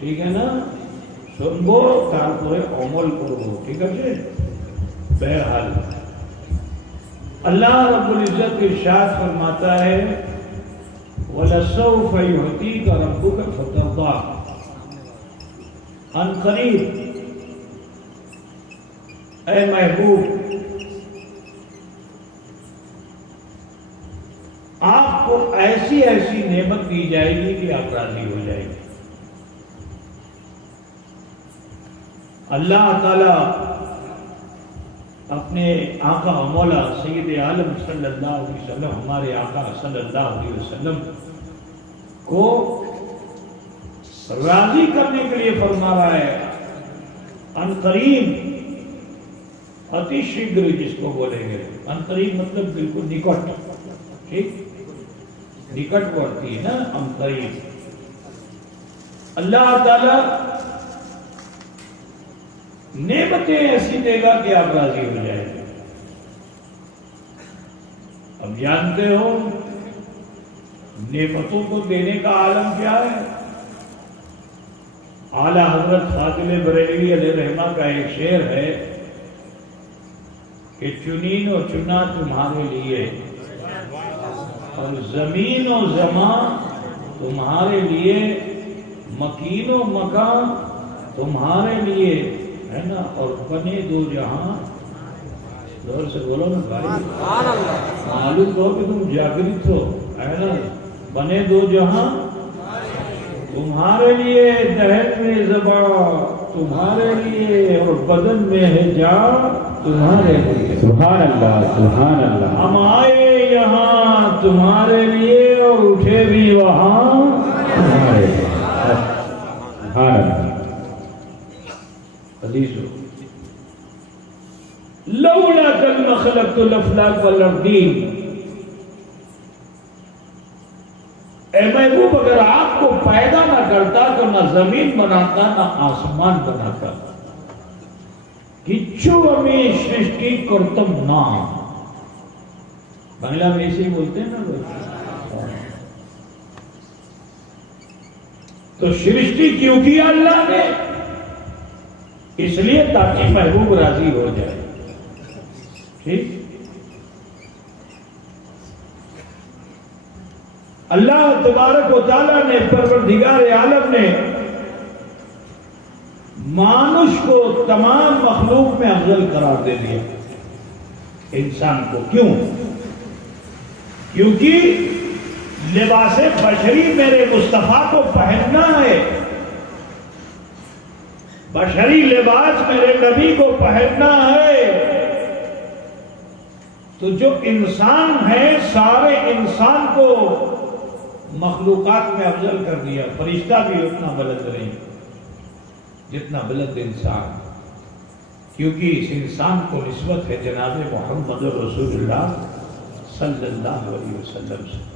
ٹھیک ہے نا؟ سنبو تارپورے عمل کرو، ٹھیک ہے؟ بہرحال اللہ رب العزت ارشاد فرماتا ہے وَلَسَوْفَ يُعْطِيكَ رَبُّكَ فَتَرْضَىٰ، ان قریب اے محبوب آپ کو ایسی ایسی نعمت دی جائے گی کہ آپ راضی ہو جائیں گے۔ اللہ تعالی اپنے آقا و مولا سید عالم صلی اللہ علیہ وسلم، ہمارے آقا صلی اللہ علیہ وسلم کو راضی کرنے کے لیے فرما رہا ہے ان قریب، اتی شیگر جس کو بولیں گے، ان قریب مطلب بالکل نکٹ، ٹھیک؟ نکٹ پڑتی ہے نا ان قریب۔ اللہ تعالی نعمتیں ایسی دے گا کہ آپ راضی ہو جائیں گے۔ اب جانتے ہو نعمتوں کو دینے کا عالم کیا ہے؟ اعلیٰ حضرت فاضل بریلوی علیہ رحمہ کا ایک شعر ہے کہ چنین و چنا تمہارے لیے اور زمین و زمان تمہارے لیے، مکین و مکان تمہارے لیے، ہے نا؟ اور بنے دو جہاں، زور سے بولو نا بھائی، معلوم ہو کہ تم جاگرت ہو، ہے نا؟ بنے دو جہاں تمہارے لیے، دہن میں زباں تمہارے لیے، اور بدن میں ہے جان تمہارے لیے۔ سبحان اللہ، سبحان اللہ۔ ہم آئے یہاں تمہارے لیے اور اٹھے بھی وہاں تمہارے لیے۔ سبحان اللہ۔ حدیث ہو لولا کلمہ خلقت الافلاک والارضین، اے محبوب اگر آپ کو پیدا نہ کرتا تو نہ زمین بناتا نہ آسمان بناتا، کچھو ہمیں سرشٹی کرتم نا، بنگلہ میں ایسے ہی بولتے ہیں نا لوگ۔ تو سرشٹی کیوں کیا اللہ نے؟ اس لیے تاکہ محبوب راضی ہو جائے، ٹھیک؟ اللہ تبارک و تعالیٰ نے، پروردگار عالم نے مانوش کو تمام مخلوق میں افضل قرار دے دیا، انسان کو۔ کیوں؟ کیونکہ لباس بشری میرے مصطفیٰ کو پہننا ہے، بشری لباس میرے نبی کو پہننا ہے۔ تو جو انسان ہے سارے انسان کو مخلوقات میں افضل کر دیا، فرشتہ بھی اتنا بلند نہیں جتنا بلند انسان، کیونکہ اس انسان کو نسبت ہے جناب محمد رسول اللہ صلی اللہ علیہ وسلم سے۔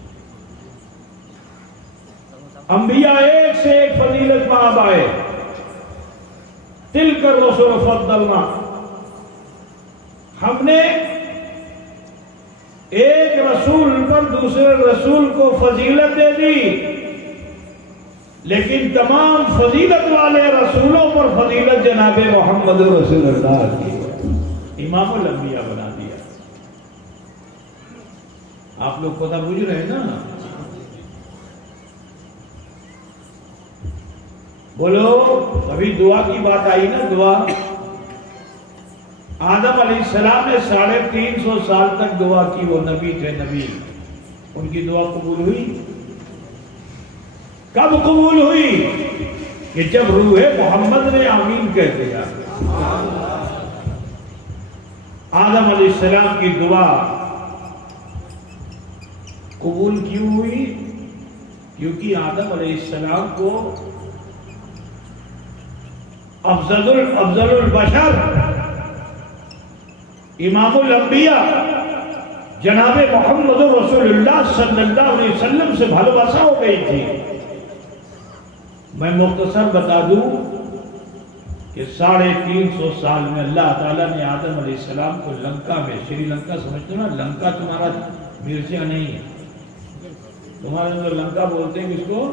انبیاء ایک سے ایک فضیلت مآب آئے، تلک الرسل فضلنا، ہم نے ایک رسول پر دوسرے رسول کو فضیلت دے دی، لیکن تمام فضیلت والے رسولوں پر فضیلت جناب محمد رسول اللہ کی، امام الانبیاء بنا دیا۔ آپ لوگ پتہ بوجھ رہے ہیں نا؟ بولو، ابھی دعا کی بات آئی نا، دعا آدم علیہ السلام نے 350 سال تک دعا کی، وہ نبی تھے، نبی، ان کی دعا قبول ہوئی؟ کب قبول ہوئی؟ کہ جب روح محمد نے آمین کہہ دیا۔ آدم علیہ السلام کی دعا قبول کیوں ہوئی؟ کیونکہ آدم علیہ السلام کو افضل البشر، امام الانبیاء جناب محمد رسول اللہ صلی اللہ علیہ وسلم سے بھلوسا ہو گئی تھی۔ میں مختصر بتا دوں کہ 350 سال میں اللہ تعالیٰ نے آدم علیہ السلام کو لنکا میں، شری لنکا سمجھتے نا؟ لنکا تمہارا مرچا نہیں ہے، تمہارے اندر لنکا بولتے ہیں کس کو؟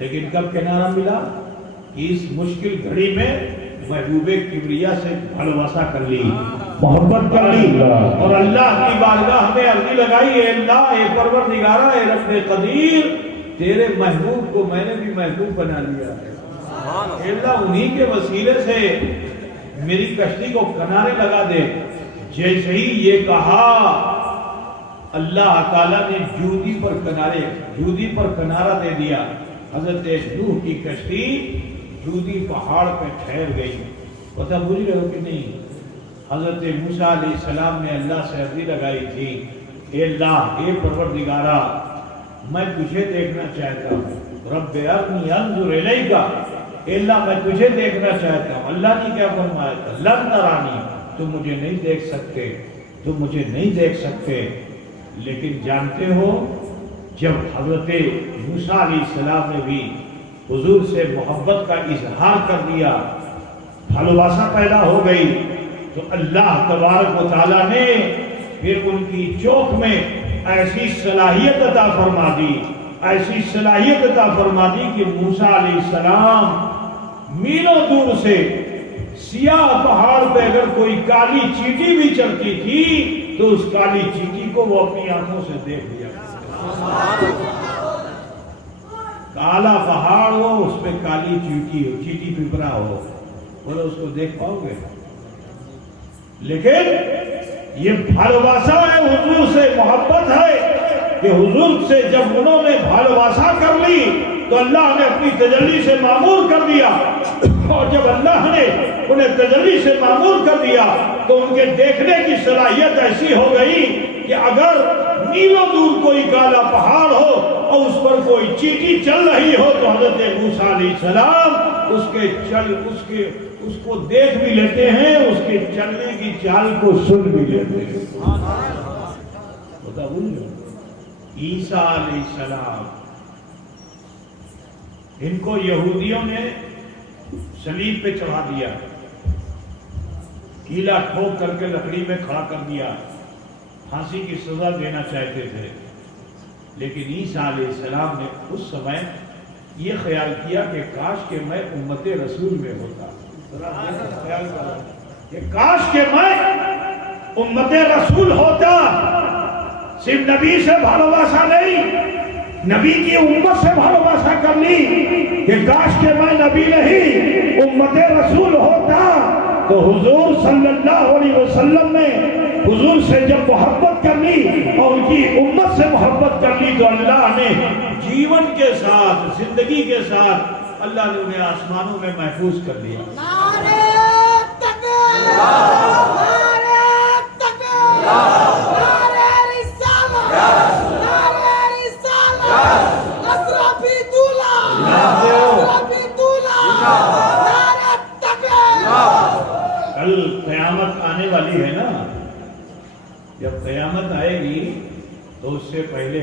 لیکن کب کنارہ ملا؟ اس مشکل گھڑی میں محبوب کبریا سے بھلوسا کر لی، محبت کر لی، اور اللہ کی بارگاہ میں عرضی لگائی، اے اللہ، اے پروردگارہ، اے رب قدیر، تیرے محبوب کو میں نے بھی محبوب بنا لیا ہے، اے اللہ انہی کے وسیلے سے میری کشتی کو کنارے لگا دے۔ جیسے ہی یہ کہا، اللہ تعالیٰ نے جودی پر کنارہ دے دیا۔ حضرت نوح کی کشتی جودی پہاڑ پہ ٹھہر گئی۔ پتہ بجھ رہے ہو کہ نہیں؟ حضرت موسیٰ علیہ السلام نے اللہ سے عرضی لگائی تھی، اے اللہ، اے پروردگارہ، میں تجھے دیکھنا چاہتا ہوں، رب ارنی انظر الیک، اے اللہ میں تجھے دیکھنا چاہتا ہوں۔ اللہ نے کیا فرمایا تھا؟ لن ترانی، تم مجھے نہیں دیکھ سکتے، تم مجھے نہیں دیکھ سکتے۔ لیکن جانتے ہو، جب حضرت موسیٰ علیہ السلام نے بھی حضور سے محبت کا اظہار کر دیا، بھلوسا پیدا ہو گئی، تو اللہ تبارک و تعالیٰ نے پھر ان کی چوک میں ایسی صلاحیت عطا فرما دی، ایسی صلاحیت عطا فرما دی کہ موسیٰ علیہ السلام میلوں دور سے سیاہ پہاڑ پہ اگر کوئی کالی چیٹی بھی چلتی تھی تو اس کالی چیٹی کو وہ اپنی آنکھوں سے دیکھ لیا۔ کالا پہاڑ ہو، اس پہ کالی چیٹی پپرا ہو، بولو اس کو دیکھ پاؤ گے؟ لیکن یہ بھلواسا ہے، حضور سے محبت ہے کہ حضور سے جب انہوں نے بھلواسا کر لی تو اللہ نے اپنی تجلی سے معمور کر دیا، اور جب اللہ نے انہیں تجلی سے معمور کر دیا تو ان کے دیکھنے کی صلاحیت ایسی ہو گئی کہ اگر نیلوں دور کوئی کالا پہاڑ ہو اور اس پر کوئی چیٹی چل رہی ہو تو حضرت موسیٰ علیہ السلام اس کو دیکھ بھی لیتے ہیں، اس کے چلنے کی چال کو سن بھی لیتے ہیں۔ عیسیٰ علیہ السلام، ان کو یہودیوں نے صلیب پہ چڑھا دیا، کیلا ٹھوک کر کے لکڑی میں کھڑا کر دیا، پھانسی کی سزا دینا چاہتے تھے۔ لیکن عیسیٰ علیہ السلام نے اس سمے یہ خیال کیا کہ کاش کہ میں امت رسول میں ہوتا، خیال کرو کہ کاش کہ میں امت رسول ہوتا، صرف نبی سے بھلواسا نہیں، نبی کی امت سے بھلواسا کر لی کہ کاش کہ میں نبی نہیں امت رسول ہوتا۔ تو حضور صلی اللہ علیہ وسلم نے حضور سے جب محبت کر لی اور ان کی امت سے محبت کر لی تو اللہ نے جیون کے ساتھ، زندگی کے ساتھ اللہ نے انہیں آسمانوں میں محفوظ کر لیا۔ نعرہ تکبیر، نعرہ تکبیر، نعرہ رسالت، نعرہ رسالت، اشرفی دولہ، اشرفی دولہ، نعرہ تکبیر۔ کل قیامت آنے والی ہے نا، جب قیامت آئے گی تو اس سے پہلے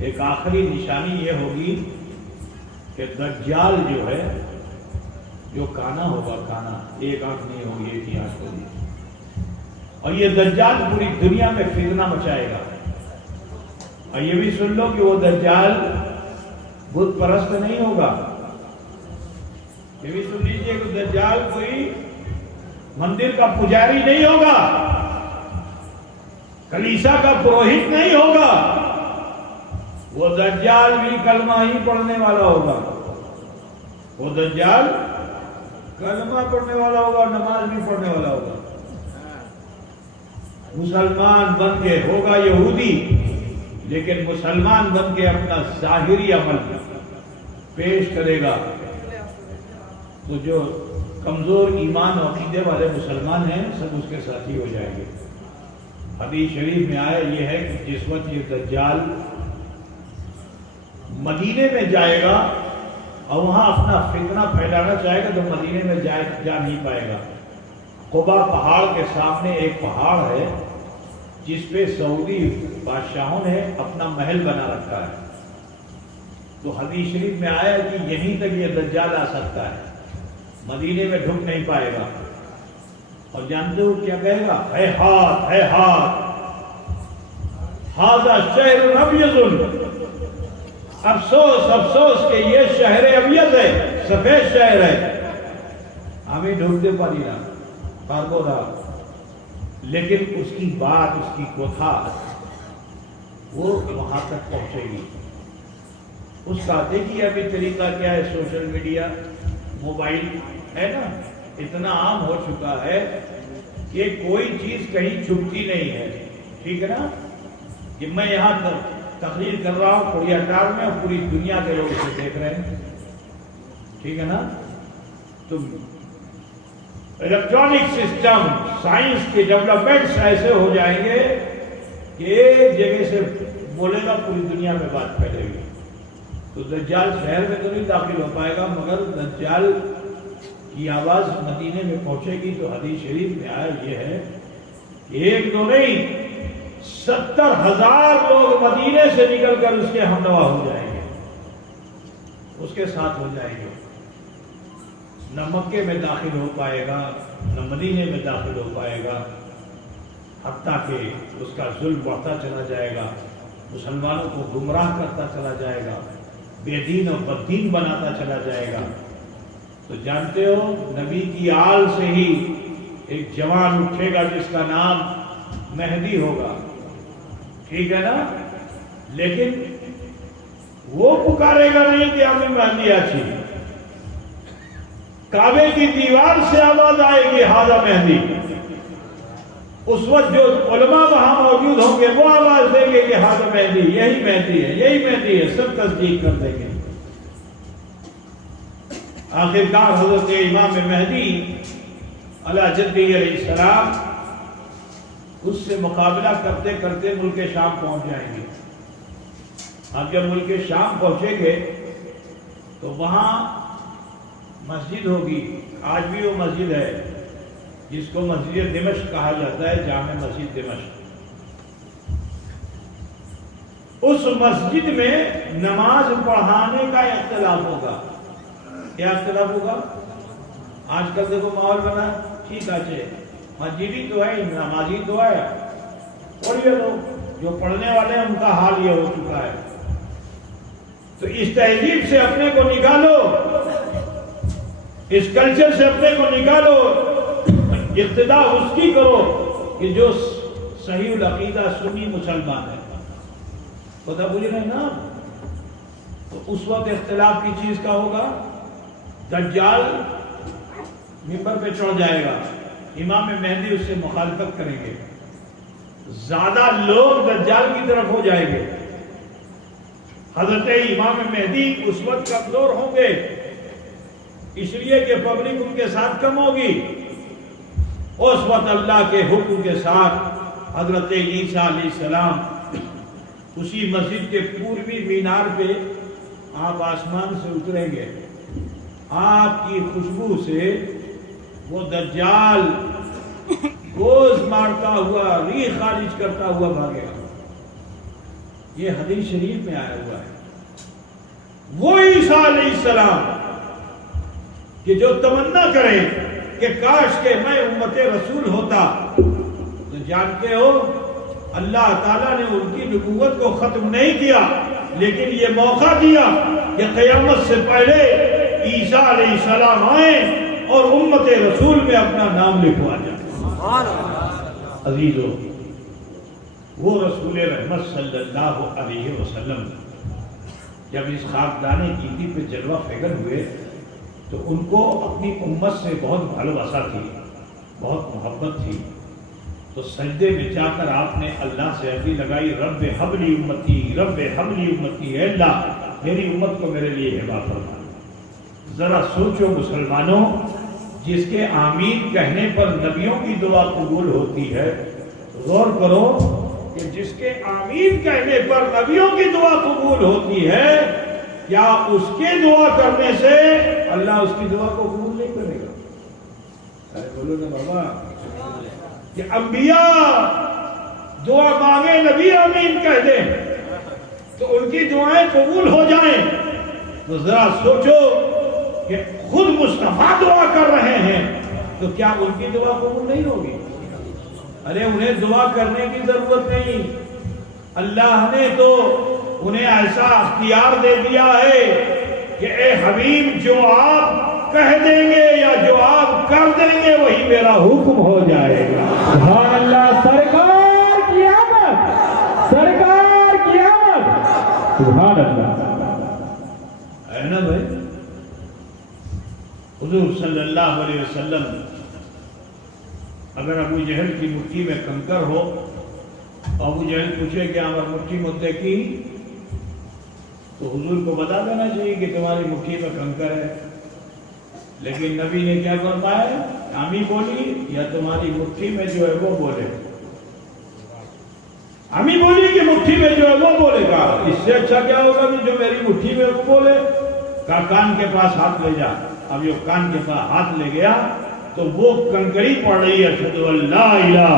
ایک آخری نشانی یہ ہوگی کہ دجال جو ہے، جو کانا ہوگا، کانا ایک آنکھ نہیں ہوگی، ایک ہی آنکھ ہوگی، اور یہ دجال پوری دنیا میں فتنہ مچائے گا۔ اور یہ بھی سن لو کہ وہ دجال بت پرست نہیں ہوگا، یہ بھی سن لیجئے کہ دجال کوئی مندر کا پجاری نہیں ہوگا، کلیسا کا پروہت نہیں ہوگا، وہ دجال بھی کلمہ ہی پڑھنے والا ہوگا، وہ دجال کلمہ پڑھنے والا ہوگا، نماز بھی پڑھنے والا ہوگا، مسلمان بن کے ہوگا یہودی، لیکن مسلمان بن کے اپنا ظاہری عمل پیش کرے گا، تو جو کمزور ایمان و عقیدے والے مسلمان ہیں سب اس کے ساتھی ہو جائیں گے۔ حدیث شریف میں آیا یہ ہے کہ جس وقت یہ دجال مدینے میں جائے گا اور وہاں اپنا فتنہ پھیلانا چاہے گا تو مدینے میں جا نہیں پائے گا۔ قبا پہاڑ کے سامنے ایک پہاڑ ہے جس پہ سعودی بادشاہوں نے اپنا محل بنا رکھا ہے، تو حدیث شریف میں آیا کہ یہیں تک یہ دجال آ سکتا ہے، مدینے میں ڈھک نہیں پائے گا۔ اور جانتے ہو کیا کہے گا؟ ہے ہاتھ، ہے ہاتھ، ہاذا شہر ابیض افسوس افسوس کہ یہ شہر ابیض ہے، سفید شہر ہے، ہمیں ڈھونڈتے پاری نا پارکو دا، لیکن اس کی بات، اس کی کوتھا وہ وہاں تک پہنچے گی۔ اس کا دیکھیے ابھی طریقہ کیا ہے، سوشل میڈیا، موبائل ہے نا، اتنا عام ہو چکا ہے کہ کوئی چیز کہیں چھپتی نہیں ہے، ٹھیک ہے نا؟ کہ میں یہاں تقریر کر رہا ہوں کھوڑیا ٹار میں، اور پوری دنیا کے لوگ اسے دیکھ رہے ہیں، ٹھیک ہے نا؟ تو الیکٹرانک سسٹم، سائنس کے ڈیولپمنٹس ایسے ہو جائیں گے کہ ایک جگہ سے بولے گا پوری دنیا میں بات پھیلے گی۔ تو دجال شہر میں تو نہیں داخل ہو پائے گا، مگر دجال کی آواز مدینے میں پہنچے گی۔ تو حدیث شریف میں آیا یہ ہے کہ ایک دو نہیں 70,000 لوگ مدینے سے نکل کر اس کے ہمنوا ہو جائیں گے، اس کے ساتھ ہو جائیں گے۔ نہ مکے میں داخل ہو پائے گا، نہ مدینے میں داخل ہو پائے گا، حتیٰ کہ اس کا ظلم بڑھتا چلا جائے گا، مسلمانوں کو گمراہ کرتا چلا جائے گا، بے دین اور بددین بناتا چلا جائے گا۔ تو جانتے ہو نبی کی آل سے ہی ایک جوان اٹھے گا جس کا نام مہدی ہوگا، ٹھیک ہے نا؟ لیکن وہ پکارے گا نہیں کہ ہمیں مہدی اچھی، کعبے کی دیوار سے آواز آئے گی ہذا مہدی۔ اس وقت جو علماء وہاں موجود ہوں گے وہ آواز دیں گے کہ ہذا مہدی، یہی مہدی ہے، یہی مہدی ہے، سب تصدیق کر دیں گے۔ آخرکار حضرت امام مہدی علیہ جدی علیہ السلام اس سے مقابلہ کرتے کرتے ملک شام پہنچ جائیں گے۔ اب جب ملک شام پہنچیں گے تو وہاں مسجد ہوگی، آج بھی وہ مسجد ہے جس کو مسجد دمشق کہا جاتا ہے، جامع مسجد دمشق۔ اس مسجد میں نماز پڑھانے کا اختلاف ہوگا۔ کیا اختلاف ہوگا؟ آج کل دیکھو ماحول بنا، ٹھیک ہے مسجدی تو ہے، نمازی تو ہے، اور یہ لوگ جو پڑھنے والے ہیں ان کا حال یہ ہو چکا ہے۔ تو اس تہذیب سے اپنے کو نکالو، اس کلچر سے اپنے کو نکالو، اقتدا اس کی کرو کہ جو صحیح العقیدہ سنی مسلمان ہے۔ پتہ بولی نہیں نا؟ تو اس وقت اختلاف کی چیز کا ہوگا، دجال ممبر پہ چڑھ جائے گا، امام مہدی اس سے مخالفت کریں گے، زیادہ لوگ دجال کی طرف ہو جائیں گے۔ حضرت امام مہدی اس وقت کمزور ہوں گے، اس لیے کہ پبلک ان کے ساتھ کم ہوگی۔ اس وقت اللہ کے حکم کے ساتھ حضرت عیسیٰ علیہ السلام اسی مسجد کے پوروی مینار پہ آپ آسمان سے اتریں گے، آپ کی خوشبو سے وہ دجال گوز مارتا ہوا، ریح خارج کرتا ہوا بھاگے گا۔ یہ حدیث شریف میں آیا ہوا ہے۔ وہ عیسیٰ علیہ السلام کہ جو تمنا کریں کہ کاش کہ میں امت رسول ہوتا، تو جانتے ہو اللہ تعالیٰ نے ان کی نبوت کو ختم نہیں کیا، لیکن یہ موقع دیا کہ قیامت سے پہلے عیسیٰ علیہ السلام آئیں اور امت رسول میں اپنا نام لکھوا جائے۔ عزیزو، وہ رسول رحمت صلی اللہ علیہ وسلم جب اس خاکدان گیتی پہ جلوہ فگر ہوئے تو ان کو اپنی امت سے بہت بھالواسا تھی، بہت محبت تھی۔ تو سجدے میں جا کر آپ نے اللہ سے عرضی لگائی، رب حبلی امتی، رب حبلی امتی، اے اللہ میری امت کو میرے لیے ہبا فرما۔ ذرا سوچو مسلمانوں، جس کے آمین کہنے پر نبیوں کی دعا قبول ہوتی ہے، غور کرو کہ جس کے آمین کہنے پر نبیوں کی دعا قبول ہوتی ہے، کیا اس کے دعا کرنے سے اللہ اس کی دعا کو قبول نہیں کرے گا؟ ارے بولو نا بابا، کہ انبیاء دعا مانگے نبی آمین کہہ دیں تو ان کی دعائیں قبول ہو جائیں، تو ذرا سوچو کہ خود مصطفیٰ دعا کر رہے ہیں تو کیا ان کی دعا قبول نہیں ہوگی؟ ارے انہیں دعا کرنے کی ضرورت نہیں، اللہ نے تو انہیں ایسا اختیار دے دیا ہے کہ اے حبیب جو آپ کہہ دیں گے یا جو آپ کر دیں گے وہی میرا حکم ہو جائے گا. سبحان اللہ. سرکار کی آمد, سرکار کی آمد. سبحان اللہ. ہے نا بھائی. حضور صلی اللہ علیہ وسلم اگر ابو جہل کی مٹھی میں کنکر ہو, ابو جہل پوچھے کہ ہماری مٹھی مدے کی, تو حضور کو بتا دینا چاہیے کہ تمہاری مٹھی میں کنکر ہے. لیکن نبی نے کیا فرمایا, ہم ہی بولی یا تمہاری مٹھی میں جو ہے وہ بولے. ہم ہی بولی کہ مٹھی میں جو ہے وہ بولے گا. اس سے اچھا کیا ہوگا کہ جو میری مٹھی میں وہ بولے. کہا کان کے پاس ہاتھ لے جا. اب جو کان کے پاس ہاتھ لے گیا تو وہ کنکری پڑ رہی ہے, اشہد ان لا الہ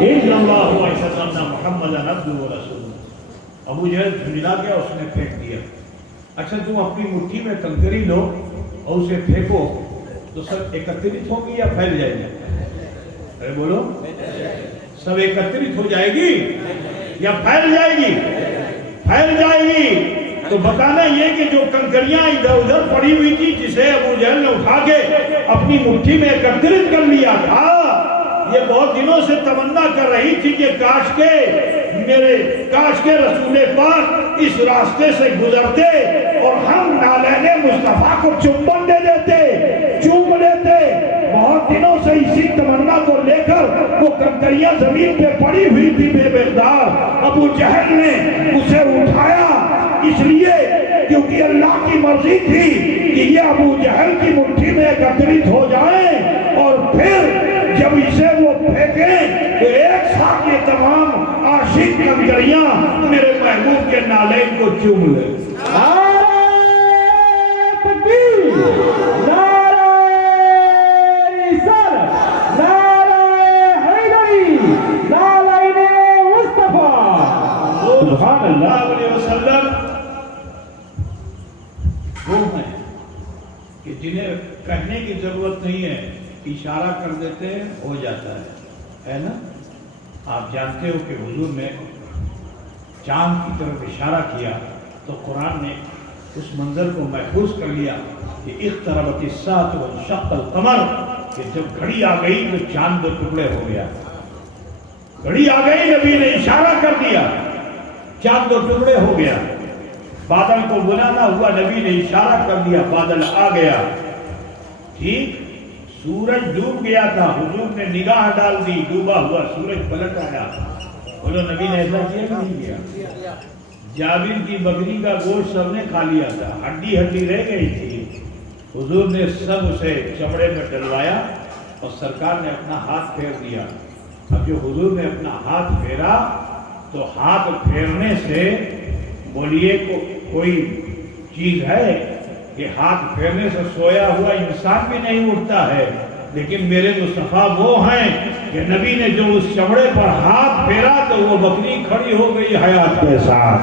الا اللہ و اشہد ان محمد عبدہ و رسولہ. ابو جہل جھنجلا گیا, اس نے پھینک دیا. اچھا تم اپنی مٹھی میں کنکری لو اور اسے پھینکو تو سب ایکترت ہوگی یا پھیل جائے گی؟ ارے بولو, سب ایکترت ہو جائے گی یا پھیل جائے گی؟ پھیل جائے گی. تو بتانا یہ کہ جو کنکریاں ادھر ادھر پڑی ہوئی تھی جسے ابو جہل نے اٹھا کے اپنی مٹھی میں ایکترت کر لیا تھا, یہ بہت دنوں سے تمنا کر رہی تھی کہ کاش کے رسول پاک اس راستے سے گزرتے اور ہم نالین مصطفیٰ کو چمبن دے دیتے, چوم لیتے. بہت دنوں سے اسی تمنا کو لے کر وہ کنکریاں زمین پہ پڑی ہوئی تھی بے مقدار. ابو جہل نے اسے اٹھایا اس لیے کیونکہ اللہ کی مرضی تھی کہ یہ ابو جہل کی مٹھی میں ایکترت ہو جائیں اور پھر جب اسے وہ پھینکیں تو ایک ساتھ یہ تمام عاشق کنکریاں میرے محبوب کے نالین کو چوم لیں. نعرہ تکبیر, نعرہ رسالت, نعرہ حیدری, نعرہ مصطفیٰ. سبحان اللہ علیہ وسلم وہ ہیں کہ جنہیں کہنے کی ضرورت نہیں ہے, اشارہ کر دیتے ہیں ہو جاتا ہے نا. آپ جانتے ہو کہ حضور نے چاند کی طرف اشارہ کیا تو قرآن نے اس منظر کو محفوظ کر لیا کہ اقتربت الساعۃ وانشق القمر, کہ جب گھڑی آ گئی تو چاند دو ٹکڑے ہو گیا. گھڑی آ گئی, نبی نے اشارہ کر دیا, چاند دو ٹکڑے ہو گیا. بادل کو بلانا ہوا, نبی نے اشارہ کر دیا, بادل آ گیا. ٹھیک, سورج ڈوب گیا تھا, حضور نے نگاہ ڈال دی, ڈوبا ہوا سورج پلٹ آیا. بولو نبی نے ایسا کیا کہ نہیں کیا؟ جابر کی بکری کا گوشت سب نے کھا لیا تھا, ہڈی ہڈی رہ گئی تھی. حضور نے سب اسے چمڑے میں ڈلوایا اور سرکار نے اپنا ہاتھ پھیر دیا. اب جو حضور نے اپنا ہاتھ پھیرا تو ہاتھ پھیرنے سے بولیے کوئی چیز ہے کہ ہاتھ پھیرنے سے سویا ہوا انسان بھی نہیں اٹھتا ہے. لیکن میرے مصطفیٰ وہ ہیں کہ نبی نے جو اس چمڑے پر ہاتھ پھیرا تو وہ بکری کھڑی ہو گئی حیات کے ساتھ.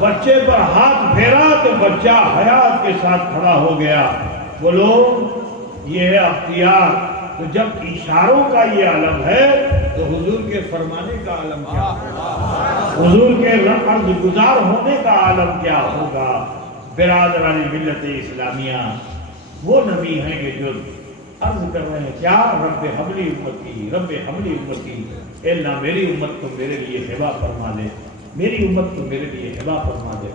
بچے پر ہاتھ پھیرا تو بچہ حیات کے ساتھ کھڑا ہو گیا. بولو یہ ہے اختیار. تو جب اشاروں کا یہ عالم ہے تو حضور کے فرمانے کا عالم کیا ہوگا, حضور کے عرض گزار ہونے کا عالم کیا ہوگا. برادران ملت اسلامیہ وہ نبی ہیں کہ جو عرض کر رہے ہیں کیا, رب حبلی امتی, رب حبلی امتی. اے اللہ میری امت کو میرے لیے ہبہ فرما دے, میری امت کو میرے لیے ہبہ فرما دے.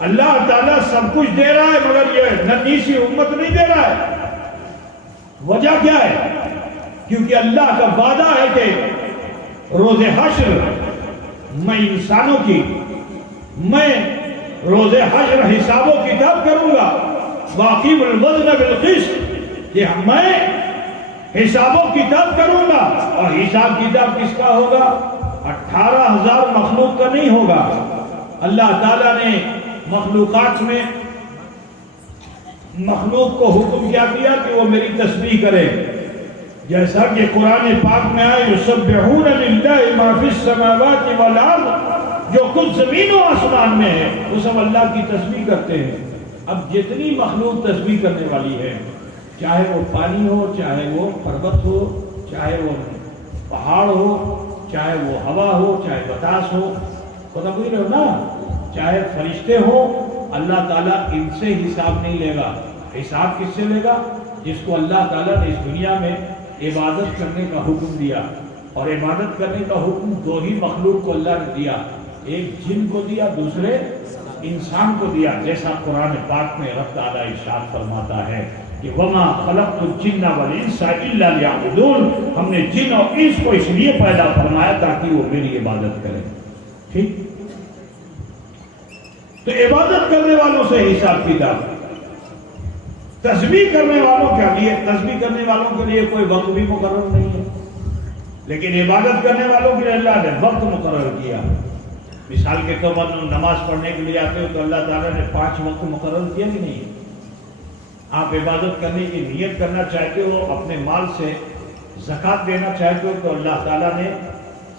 اللہ تعالیٰ سب کچھ دے رہا ہے مگر یہ ننھی سی امت نہیں دے رہا ہے. وجہ کیا ہے؟ کیونکہ اللہ کا وعدہ ہے کہ روز حشر میں انسانوں کی, میں روز حشر حساب و کتاب کروں گا. واقیم الوزن بالقسط, کہ میں حساب و کتاب کروں گا. اور حساب کتاب کس کا ہوگا؟ 18,000 مخلوق کا نہیں ہوگا. اللہ تعالیٰ نے مخلوقات میں مخلوق کو حکم کیا دیا کہ وہ میری تسبیح کرے, جیسا کہ قرآن پاک میں آئے یسبحون للہ ما فی السماوات والارض, جو کچھ زمین و آسمان میں ہے وہ سب اللہ کی تسبیح کرتے ہیں. اب جتنی مخلوق تسبیح کرنے والی ہے, چاہے وہ پانی ہو, چاہے وہ پروت ہو, چاہے وہ پہاڑ ہو, چاہے وہ ہوا ہو چاہے بتاس ہو، پتہ بوجھ رہے ہو نا، چاہے فرشتے ہو، اللہ تعالیٰ ان سے حساب نہیں لے گا۔ حساب کس سے لے گا؟ جس کو اللہ تعالیٰ نے اس دنیا میں عبادت کرنے کا حکم دیا، اور عبادت کرنے کا حکم دو ہی مخلوق کو اللہ نے دیا، ایک جن کو دیا، دوسرے انسان کو دیا، جیسا قرآن پاک میں رب تعالیٰ ارشاد فرماتا ہے کہ وَمَا خَلَقْتُ الْجِنَّ وَالْإِنسَ إِلَّا لِيَعْبُدُونَ، ہم نے جن اور انس کو اس لیے پیدا فرمایا تاکہ وہ میری عبادت کریں۔ ٹھیک، تو عبادت کرنے والوں سے حساب کتاب، تسبیح کرنے والوں کے لیے، تسبیح کرنے والوں کے لیے کوئی وقت بھی مقرر نہیں ہے، لیکن عبادت کرنے والوں کے لیے اللہ نے وقت مقرر کیا۔ مثال کے طور پر نماز پڑھنے کے لیے آتے ہو تو اللہ تعالیٰ نے 5 وقت مقرر کیا کہ نہیں؟ آپ عبادت کرنے کی نیت کرنا چاہتے ہو، اپنے مال سے زکوٰۃ دینا چاہتے ہو تو اللہ تعالیٰ نے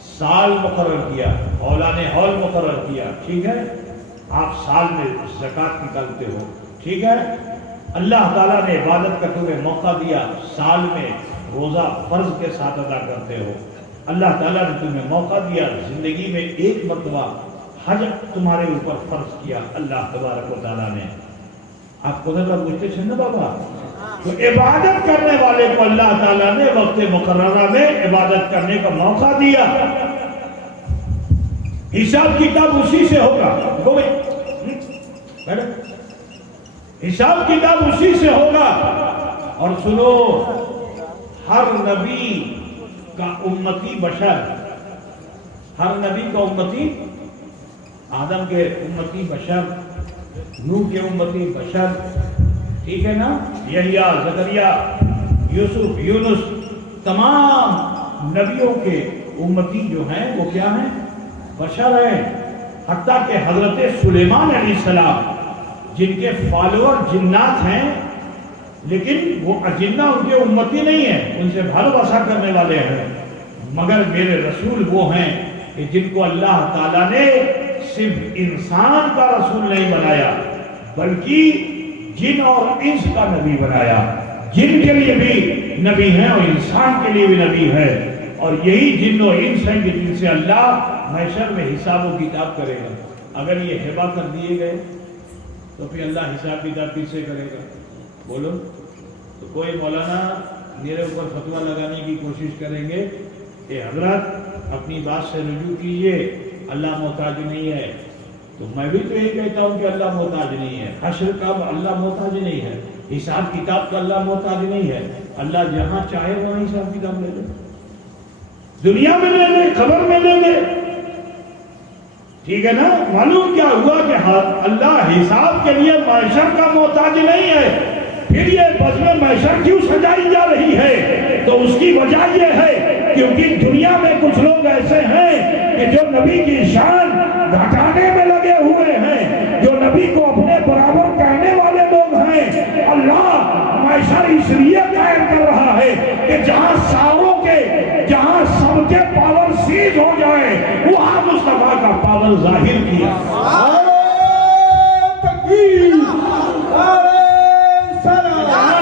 سال مقرر کیا، اولان حول مقرر کیا، ٹھیک ہے؟ آپ سال میں زکوٰۃ نکالتے ہو، ٹھیک ہے؟ اللہ تعالیٰ نے عبادت کا تمہیں موقع دیا، سال میں روزہ فرض کے ساتھ ادا کرتے ہو۔ اللہ تعالیٰ نے تمہیں موقع دیا، زندگی میں ایک مرتبہ حج تمہارے اوپر فرض کیا اللہ تبارک و تعالیٰ نے۔ آپ کو نظر پوچھتے تھے نا بابا، تو عبادت کرنے والے کو اللہ تعالیٰ نے وقت مقررہ میں عبادت کرنے کا موقع دیا۔ حساب کتاب اسی سے ہوگا، حساب کتاب اسی سے ہوگا۔ اور سنو، ہر نبی کا امتی بشر، ہر نبی کا امتی، آدم کے امتی بشر، نوح کے امتی بشر، ٹھیک ہے نا، یحییٰ، زکریا، یوسف، یونس، تمام نبیوں کے امتی جو ہیں وہ کیا ہیں؟ بشر ہیں۔ حتیٰ کہ حضرت سلیمان علیہ السلام جن کے فالوور جنات ہیں، لیکن وہ اجنہ ان کے امتی نہیں ہیں، ان سے بھروسہ کرنے والے ہیں، مگر میرے رسول وہ ہیں کہ جن کو اللہ تعالیٰ نے صرف انسان کا رسول نہیں بنایا بلکہ جن اور انس کا نبی بنایا۔ جن کے لیے بھی نبی ہیں اور انسان کے لیے بھی نبی ہے، اور یہی جن اور انس ہیں کہ جن سے اللہ محشر میں حساب و کتاب کرے گا۔ اگر یہ ہبہ کر دیے گئے تو پھر اللہ حساب کتاب کس سے کرے گا؟ بولو۔ تو کوئی مولانا میرے اوپر فتویٰ لگانے کی کوشش کریں گے کہ حضرت اپنی بات سے رجوع کیجئے، اللہ محتاج نہیں ہے، تو میں بھی تو یہ کہتا ہوں کہ اللہ محتاج نہیں ہے، حشر کا اللہ محتاج نہیں ہے، حساب کتاب کا اللہ محتاج نہیں ہے، اللہ جہاں چاہے وہاں حساب کتاب لے لے، دنیا میں لے لے، قبر میں لے لے، ٹھیک ہے نا؟ معلوم کیا ہوا کہ اللہ حساب کے لیے معاشر کا محتاج نہیں ہے۔ پھر یہ بزم محشر کیوں سجائی جا رہی ہے؟ تو اس کی وجہ یہ ہے کیونکہ دنیا میں کچھ لوگ ایسے ہیں کہ جو نبی کی شان گھٹانے میں لگے ہوئے ہیں، جو نبی کو اپنے برابر کہنے والے لوگ ہیں۔ اللہ محشر اس لیے قائم کر رہا ہے کہ جہاں ساروں کے، جہاں سب کے پاور سیز ہو جائے، وہاں مصطفیٰ کا پاور ظاہر کیا۔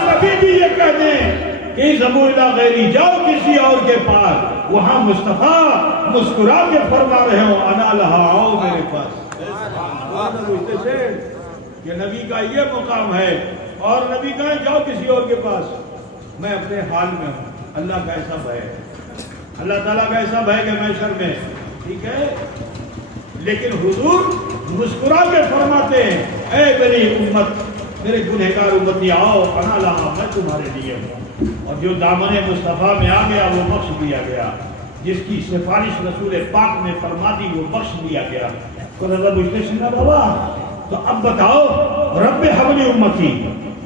نبی بھی یہ کہہ دیں کہ ذبوا الی غیری، جاؤ کسی اور کے پاس، وہاں مصطفیٰ مسکرا کے فرما رہے ہو انا لہا، آؤ میرے پاس۔ کہ نبی کا یہ مقام ہے، اور نبی کہے جاؤ کسی اور کے پاس، میں اپنے حال میں ہوں۔ اللہ کا ایسا بھے ہے، اللہ تعالیٰ کا ایسا بھے کہ محشر میں، ٹھیک ہے؟ لیکن حضور مسکرا کے فرماتے ہیں اے میری امت، میرے گنہگار امتی، آؤ انا لہا، میں تمہارے لیے ہوں۔ اور جو دامن مصطفیٰ میں آ گیا وہ بخش دیا گیا، جس کی سفارش رسول پاک نے فرما دی وہ بخش دیا گیا۔ تو رب پوچھتے سنا بابا، تو اب بتاؤ رب حبلی امتی،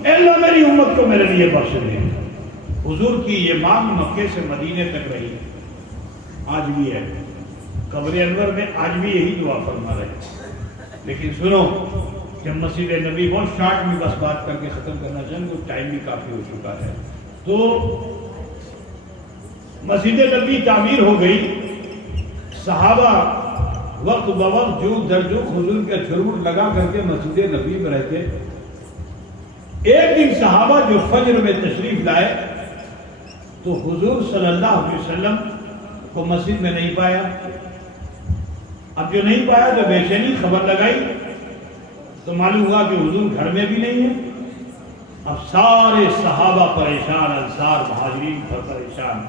اے اللہ میری امت کو میرے لیے بخش دے۔ حضور کی یہ مانگ مکے سے مدینے تک رہی، آج بھی ہے، قبر انور میں آج بھی یہی دعا فرما رہے۔ لیکن سنو، جب مسجد نبی بہت شارٹ میں بس بات کر کے ختم کرنا چاہیں تو ٹائم بھی کافی ہو چکا ہے، تو مسجد نبی تعمیر ہو گئی، صحابہ وقت بوقت جو درجو حضور کے جھرمٹ لگا کر کے مسجد نبی میں رہتے۔ ایک دن صحابہ جو فجر میں تشریف لائے تو حضور صلی اللہ علیہ وسلم کو مسجد میں نہیں پایا. اب جو نہیں پایا تو بے چینی خبر لگائی تو معلوم ہوا کہ حضور گھر میں بھی نہیں ہے. اب سارے صحابہ پریشان، انصار مہاجرین پر پریشان.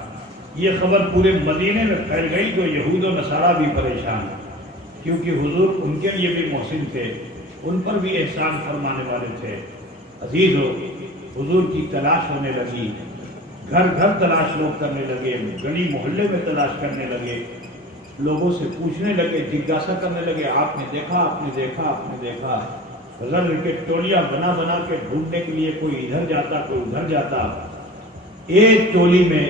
یہ خبر پورے مدینے میں پھیل گئی تو یہود و نصارہ بھی پریشان، کیونکہ حضور ان کے لیے بھی محسن تھے، ان پر بھی احسان فرمانے والے تھے. عزیزو، حضور کی تلاش ہونے لگی، گھر گھر تلاش لوگ کرنے لگے، گلی محلے میں تلاش کرنے لگے، لوگوں سے پوچھنے لگے، جگاسا کرنے لگے، آپ نے دیکھا، آپ نے دیکھا، آپ نے دیکھا. غزل کے ٹولیاں بنا بنا کے ڈھونڈنے کے لیے کوئی ادھر جاتا، کوئی ادھر جاتا. ایک ٹولی میں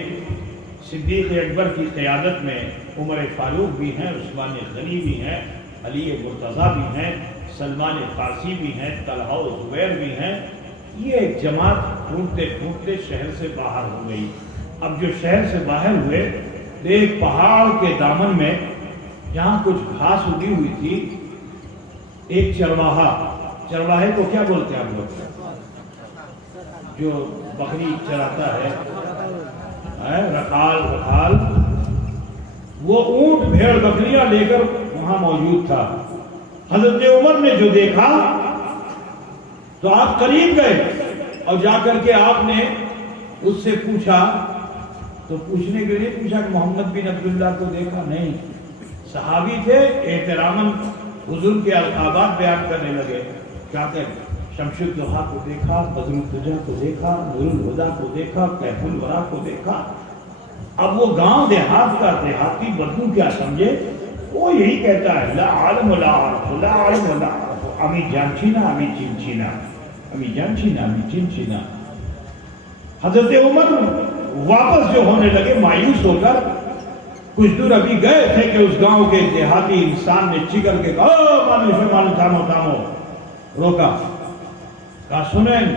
صدیق اکبر کی قیادت میں عمر فاروق بھی ہیں، عثمان غنی بھی ہیں، علی مرتضیٰ بھی ہیں، سلمان فارسی بھی ہیں، طلحہ و زبیر بھی ہیں. یہ ایک جماعت ڈھونڈتے ڈھونڈتے شہر سے باہر ہو گئی. اب جو شہر سے باہر ہوئے تو ایک پہاڑ کے دامن میں جہاں کچھ گھاس اگی ہوئی تھی، ایک چرواہے کو کیا بولتے ہیں آپ لوگ؟ جو بکری چراتا ہے، رکھال. وہ اونٹ بھیڑ بکریاں لے کر وہاں موجود تھا. حضرت عمر نے جو دیکھا تو آپ قریب گئے اور جا کر کے آپ نے اس سے پوچھا. تو پوچھنے کے لیے پوچھا کہ محمد بن عبداللہ کو دیکھا؟ نہیں. صحابی تھے، احتراماً حضور کے القابات بیان کرنے لگے. کیا کہتے؟ شمس الضحیٰ کو دیکھا، بدر الدجا کو دیکھا، نور الہدیٰ کو دیکھا، کیف الورا کو دیکھا. اب وہ گاؤں دیہات کا دیہاتی بدو کیا سمجھے؟ وہ یہی کہتا ہے لا عالم لا عارف، لا عالم لا عارف، امی جانچینا امی چینچینا، امی جانچینا امی چینچینا. حضرت عمر واپس جو ہونے لگے مایوس ہو کر، کچھ دور ابھی گئے تھے کہ اس گاؤں کے دیہاتی انسان نے چکر کے کہا مانو تھامو، روکا. کہا سنیں،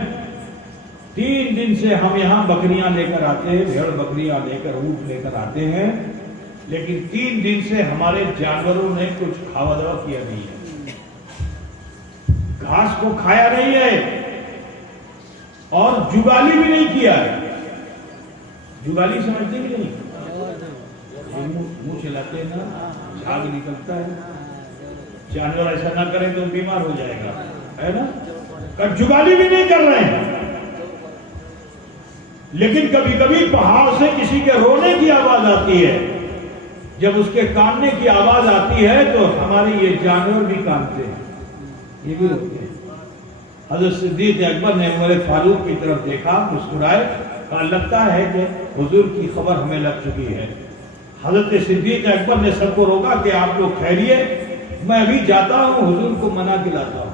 3 دن سے ہم یہاں بکریاں لے کر آتے ہیں، بھیڑ بکریاں لے کر، اونٹ لے کر آتے ہیں، لیکن 3 دن سے ہمارے جانوروں نے کچھ کھاوا دوا کیا نہیں ہے، گھاس کو کھایا نہیں ہے اور جگالی بھی نہیں کیا ہے. جگالی سمجھتے بھی نہیں، منہ چلاتے ہیں نا، جھاگ نکلتا ہے. جانور ایسا نہ کریں تو بیمار ہو جائے گا، ہے نا. جگالی بھی نہیں کر رہے ہیں. لیکن کبھی کبھی پہاڑ سے کسی کے رونے کی آواز آتی ہے. جب اس کے کاننے کی آواز آتی ہے تو ہمارے یہ جانور بھی کانتے ہیں، یہ بھی روتے ہیں. حضرت صدیق اکبر نے عمر فاروق کی طرف دیکھا، مسکرائے، کہا لگتا ہے کہ حضور کی خبر ہمیں لگ چکی ہے. حضرت صدیق اکبر نے سب کو روکا کہ آپ لوگ ٹھہریے، میں ابھی جاتا ہوں، حضور کو منع کلاتا ہوں.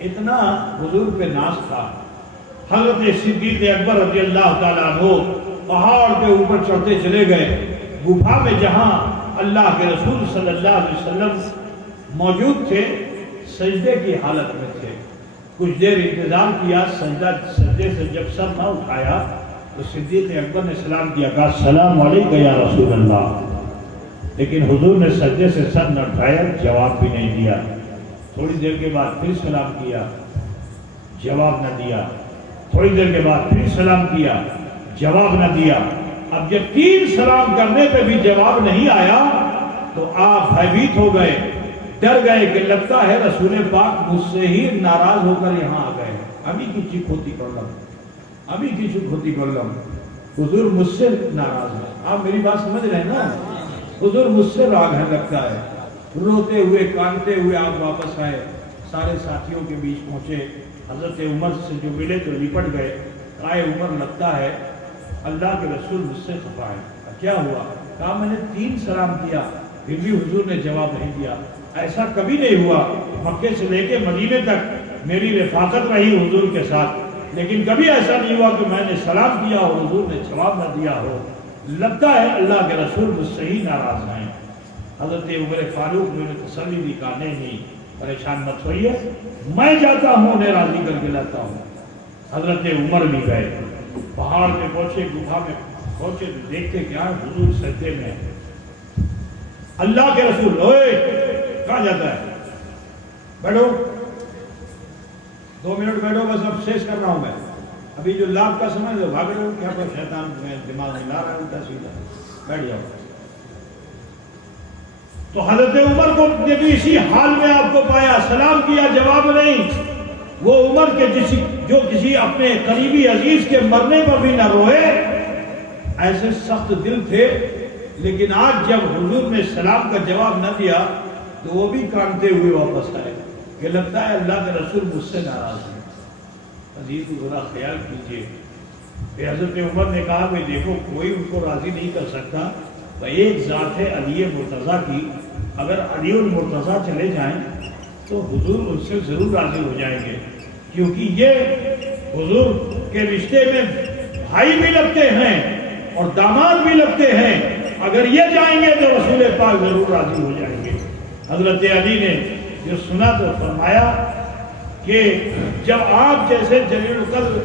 اتنا حضور پہ ناز تھا. حضرت صدیق اکبر رضی اللہ تعالیٰ عنہ پہاڑ کے اوپر چڑھتے چلے گئے. گفا میں جہاں اللہ کے رسول صلی اللہ علیہ وسلم موجود تھے، سجدے کی حالت میں تھے. کچھ دیر انتظار کیا، سجدے سے جب سر نہ اٹھایا تو صدیق اکبر نے سلام کیا، کہا السلام علیکم یا رسول اللہ. لیکن حضور نے سجدے سے سر نہ اٹھایا، جواب بھی نہیں دیا. تھوڑی دیر کے بعد پھر سلام کیا، جواب نہ دیا. تھوڑی دیر کے بعد پھر سلام کیا، جواب نہ دیا. اب جب 3 سلام کرنے پہ بھی جواب نہیں آیا تو آپ بھیبھیت ہو گئے، ڈر گئے کہ لگتا ہے رسول پاک مجھ سے ہی ناراض ہو کر یہاں آ گئے. ابھی کی چیک ہوتی کرلم، حضور مجھ سے ناراض ہے. آپ میری بات سمجھ رہے ہیں نا؟ حضور مجھ سے راگ ہے لگتا ہے. روتے ہوئے کانتے ہوئے آپ واپس آئے، سارے ساتھیوں کے بیچ پہنچے. حضرت عمر سے جو ملے تو لپٹ گئے. آئے عمر لگتا ہے اللہ کے رسول مجھ سے خفا ہے. کیا ہوا؟ کہا میں نے 3 سلام کیا پھر بھی حضور نے جواب نہیں دیا. ایسا کبھی نہیں ہوا، مکے سے لے کے مدینے تک میری رفاقت رہی حضور کے ساتھ، لیکن کبھی ایسا نہیں ہوا کہ میں نے سلام کیا اور حضور نے جواب نہ دیا ہو. لگتا ہے اللہ کے رسول مجھ سے ہی ناراض ہیں. حضرت عمر فاروق نے تسلی دی، کہا نہیں پریشان مت ہوئیے، میں جاتا ہوں انہیں راضی کر کے لاتا ہوں. حضرت عمر بھی گئے، پہاڑ پہ پہنچے، گفا میں پہنچے تو دیکھتے کیا حضور سجدے میں. اللہ کے رسول اوئے کہاں جاتا ہے؟ بیٹھو 2 منٹ بیٹھو، بس اب شیش کر رہا ہوں میں. ابھی جو لاب کا سمجھ لو بھاگ رہے ہو کیا، پر شیطان تمہیں دماغ میں لا رہا ہے الٹا سیدھا. بیٹھ جاؤ. تو حضرت عمر کو نبی اسی حال میں آپ کو پایا، سلام کیا، جواب نہیں۔ وہ عمر کے جو کسی اپنے قریبی عزیز کے مرنے پر بھی نہ روئے، ایسے سخت دل تھے، لیکن آج جب حضور نے سلام کا جواب نہ دیا تو وہ بھی کانتے ہوئے واپس آئے کہ لگتا ہے اللہ کے رسول مجھ سے ناراض ہے۔ عزیز کو ذرا خیال کیجئے کہ حضرت عمر نے کہا کہ دیکھو کوئی ان کو راضی نہیں کر سکتا، وہ ایک ذات ہے علی مرتضیٰ کی، اگر علی المرتضیٰ چلے جائیں تو حضور ان سے ضرور راضی ہو جائیں گے، کیونکہ یہ حضور کے رشتے میں بھائی بھی لگتے ہیں اور داماد بھی لگتے ہیں، اگر یہ جائیں گے تو رسول پاک ضرور راضی ہو جائیں گے۔ حضرت علی نے جو سنا تو فرمایا کہ جب آپ جیسے جلیل القدر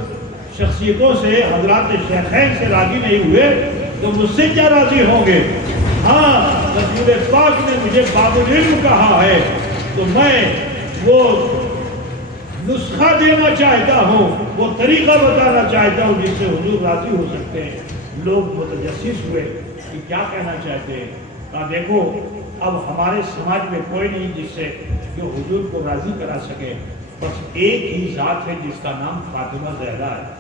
شخصیتوں سے حضرات شیخین سے راضی نہیں ہوئے تو مجھ سے کیا راضی ہوں گے؟ ہاں رسول پاک نے مجھے باب العلم کہا ہے تو میں وہ نسخہ دینا چاہتا ہوں، وہ طریقہ بتانا چاہتا ہوں جس سے حضور راضی ہو سکتے ہیں۔ لوگ متجسس ہوئے کہ کیا کہنا چاہتے ہیں؟ کہا دیکھو اب ہمارے سماج میں کوئی نہیں جس سے جو حضور کو راضی کرا سکے، بس ایک ہی ذات ہے جس کا نام فاطمہ زہرا ہے،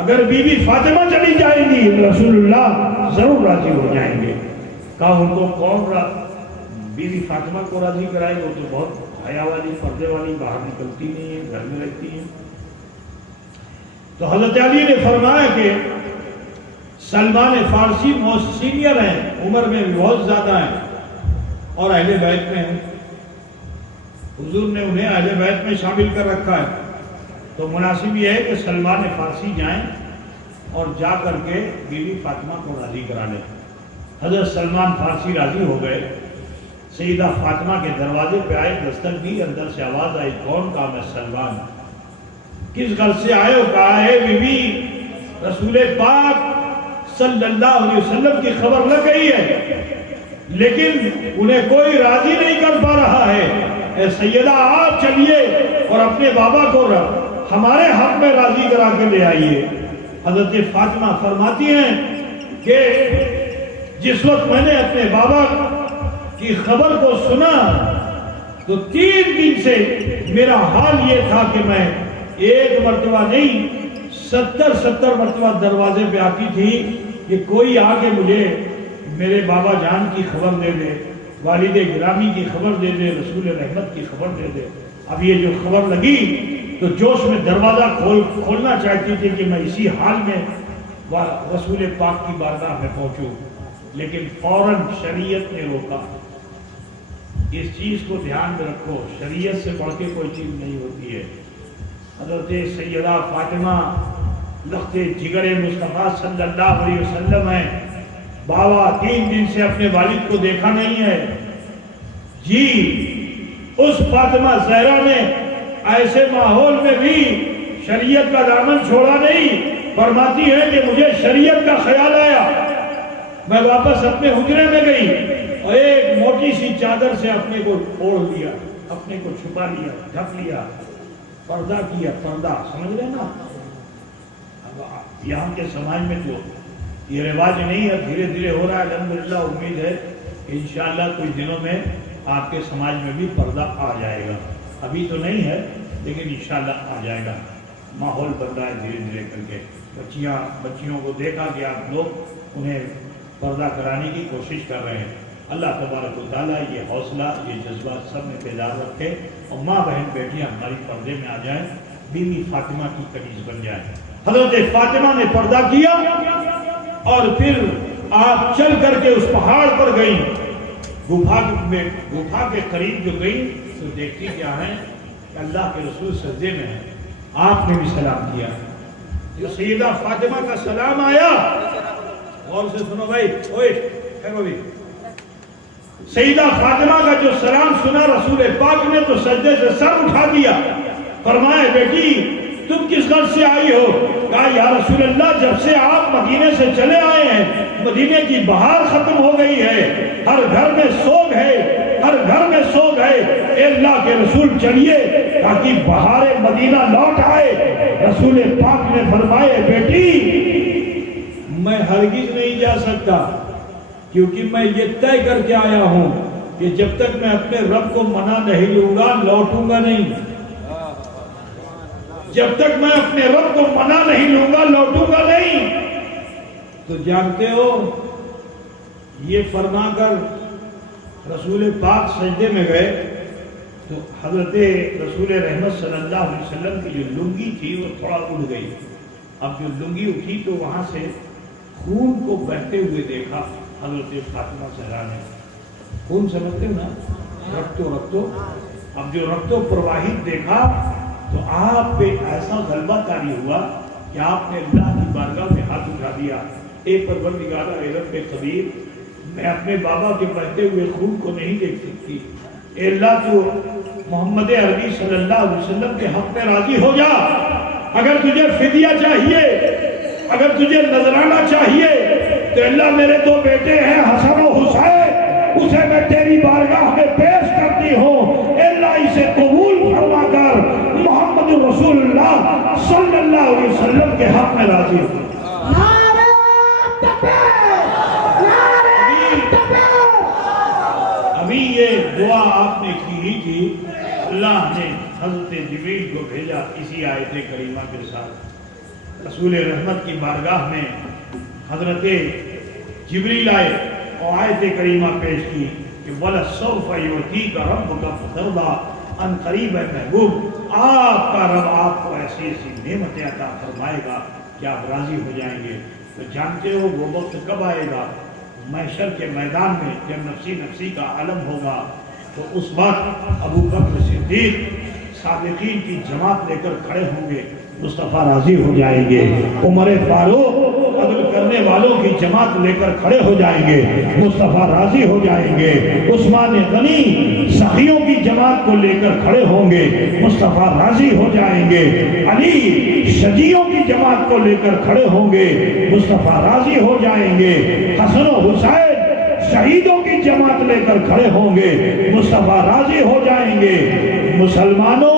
اگر بی بی فاطمہ چلی جائیں گی رسول اللہ ضرور راضی ہو جائیں گے۔ کہا ان کو کون بی بی فاطمہ کو راضی کرائے؟ وہ تو بہت حیا والی، پردے والی، باہر نکلتی نہیں ہے، گھر میں رہتی ہے۔ تو حضرت علی نے فرمایا کہ سلمان فارسی موسٹ سینئر ہیں، عمر میں بھی بہت زیادہ ہیں اور اہل بیت میں ہیں، حضور نے انہیں اہل بیت میں شامل کر رکھا ہے، تو مناسب یہ ہے کہ سلمان فارسی جائیں اور جا کر کے بی بی فاطمہ کو راضی کرا لیں۔ حضرت سلمان فارسی راضی ہو گئے، سیدہ فاطمہ کے دروازے پہ آئے، دستک دی، اندر سے آواز آئی کون؟ کہا میں سلمان۔ کس گھر سے آئے ہو؟ کہا ہے بی بی رسول پاک صلی اللہ علیہ وسلم کی خبر لگ گئی ہے لیکن انہیں کوئی راضی نہیں کر پا رہا ہے، اے سیدہ آپ چلیے اور اپنے بابا کو ہمارے حق میں راضی کرا کے لے آئیے۔ حضرت فاطمہ فرماتی ہیں کہ جس وقت میں نے اپنے بابا کی خبر کو سنا تو 3 دن سے میرا حال یہ تھا کہ میں ایک مرتبہ نہیں 70 مرتبہ دروازے پہ آتی تھی کہ کوئی آگے مجھے میرے بابا جان کی خبر دے دے، والد گرامی کی خبر دے دے، رسول رحمت کی خبر دے دے۔ اب یہ جو خبر لگی تو جوش میں دروازہ کھولنا چاہتی تھی کہ میں اسی حال میں رسول پاک کی بارگاہ میں پہنچوں، لیکن فوراً شریعت نے روکا۔ اس چیز کو دھیان میں رکھو، شریعت سے بڑھ کے کوئی چیز نہیں ہوتی ہے۔ حضرت سیدہ فاطمہ لخت جگر مصطفیٰ صلی اللہ علیہ وسلم ہیں، بابا 3 دن سے اپنے والد کو دیکھا نہیں ہے۔ جی اس فاطمہ زہرا نے ایسے ماحول میں بھی شریعت کا دامن چھوڑا نہیں، فرماتی ہے کہ مجھے شریعت کا خیال آیا، میں واپس اپنے حجرے میں گئی اور ایک موٹی سی چادر سے اپنے کو اوڑھ لیا، اپنے کو چھپا لیا، ڈھک لیا، پردہ کیا۔ پردہ سمجھ رہے نا؟ اب یہاں کے سماج میں تو یہ رواج نہیں ہے، دھیرے دھیرے ہو رہا ہے، الحمدللہ۔ امید ہے انشاءاللہ کچھ دنوں میں آپ کے سماج میں بھی پردہ آ جائے گا، ابھی تو نہیں ہے لیکن انشاءاللہ آ جائے گا۔ ماحول بن رہا ہے دھیرے دھیرے کر کے۔ بچیوں کو دیکھا کہ آپ لوگ انہیں پردہ کرانے کی کوشش کر رہے ہیں۔ اللہ تبارک و تعالیٰ یہ حوصلہ، یہ جذبہ سب میں بیدار رکھے اور ماں بہن بیٹیاں ہماری پردے میں آ جائیں، بی بی فاطمہ کی کنیز بن جائیں۔ حضرت فاطمہ نے پردہ کیا اور پھر آپ چل کر کے اس پہاڑ پر گئیں، گفا کے قریب جو گئیں تو دیکھتی کیا ہے کہ اللہ کے رسول سجدے میں ہیں۔ آپ نے بھی سلام کیا، جو سیدہ فاطمہ کا سلام آیا، غور سے سنو بھائی، سیدہ فاطمہ کا جو سلام سنا رسول پاک نے تو سجدے سے سر اٹھا دیا، فرمایا بیٹی تم کس گھر سے آئی ہو؟ کہا یا رسول اللہ جب سے آپ مدینے سے چلے آئے ہیں مدینے کی بہار ختم ہو گئی ہے، ہر گھر میں سوگ ہے، ہر گھر میں سوگ ہے، اے اللہ کے رسول چلیے تاکہ بہار مدینہ لوٹ آئے۔ رسول پاک نے فرمایا بیٹی میں ہرگز نہیں جا سکتا، کیونکہ میں یہ طے کر کے آیا ہوں کہ جب تک میں اپنے رب کو منا نہیں لوں گا لوٹوں گا نہیں، جب تک میں اپنے رب کو منا نہیں لوں گا لوٹوں گا نہیں۔ تو جانتے ہو یہ فرما کر رسول پاک سجدے میں گئے تو حضرت رسول رحمت صلی اللہ علیہ وسلم کی جو لنگی تھی وہ تھوڑا اڑ گئی۔ اب جو لنگی اٹھی تو وہاں سے خون کو بہتے ہوئے دیکھا حضرت فاطمہ زہرا نے۔ خون سمجھتے ہو نا، رکتو اب جو رکتو پرواہت دیکھا تو آپ پہ ایسا غلبہ طاری ہوا کہ آپ نے اللہ کی بارگاہ میں ہاتھ اٹھا دیا، اے پروردگار رب قدیر، میں اپنے بابا کے بہتے ہوئے خون کو نہیں دیکھ سکتی، اے اللہ تو محمد عربی صلی اللہ علیہ وسلم کے حق میں راضی ہو جا، اگر تجھے فدیہ چاہیے، اگر تجھے نذرانہ چاہیے تو اللہ میرے دو بیٹے ہیں حسن و حسین، اسے میں تیری بارگاہ میں پیش کرتی ہوں، اے اللہ اسے قبول فرما کر محمد رسول اللہ صلی اللہ علیہ وسلم کے حق میں راضی ہوں۔ نعرہ تکبیر، نعرہ تکبیر۔ ابھی یہ دعا آپ نے کی ہی تھی، اللہ نے حضرت جبریل کو بھیجا اسی آیت کریمہ کے ساتھ۔ رسول رحمت کی بارگاہ میں حضرت جبریل آئے اور آیت کریمہ پیش کی کہ وَلَسَوْفَ يُعْتِيكَ رَبُّكَ فَتَرْضَىٰ، ان قریب ہے محبوب آپ کا رب آپ کو ایسی ایسی نعمتیں عطا فرمائے گا کہ آپ راضی ہو جائیں گے۔ تو جانتے ہو وہ وقت کب آئے گا؟ محشر کے میدان میں جب نفسی نفسی کا عالم ہوگا تو اس وقت ابو بکر صدیق صادقین کی جماعت لے کر کھڑے ہوں گے، مصطفیٰ راضی ہو جائیں گے۔ عمر فاروق عدل کرنے والوں کی جماعت لے کر کھڑے ہو جائیں گے، مصطفیٰ راضی ہو جائیں گے۔ عثمان غنی سخیوں کی جماعت کو لے کر کھڑے ہوں گے، مصطفیٰ راضی ہو جائیں گے۔ علی شجیوں کی جماعت کو لے کر کھڑے ہوں گے، مصطفیٰ راضی ہو جائیں گے۔ حسن و حسین شہیدوں کی جماعت لے کر کھڑے ہوں گے، مصطفیٰ راضی ہو جائیں گے۔ مسلمانوں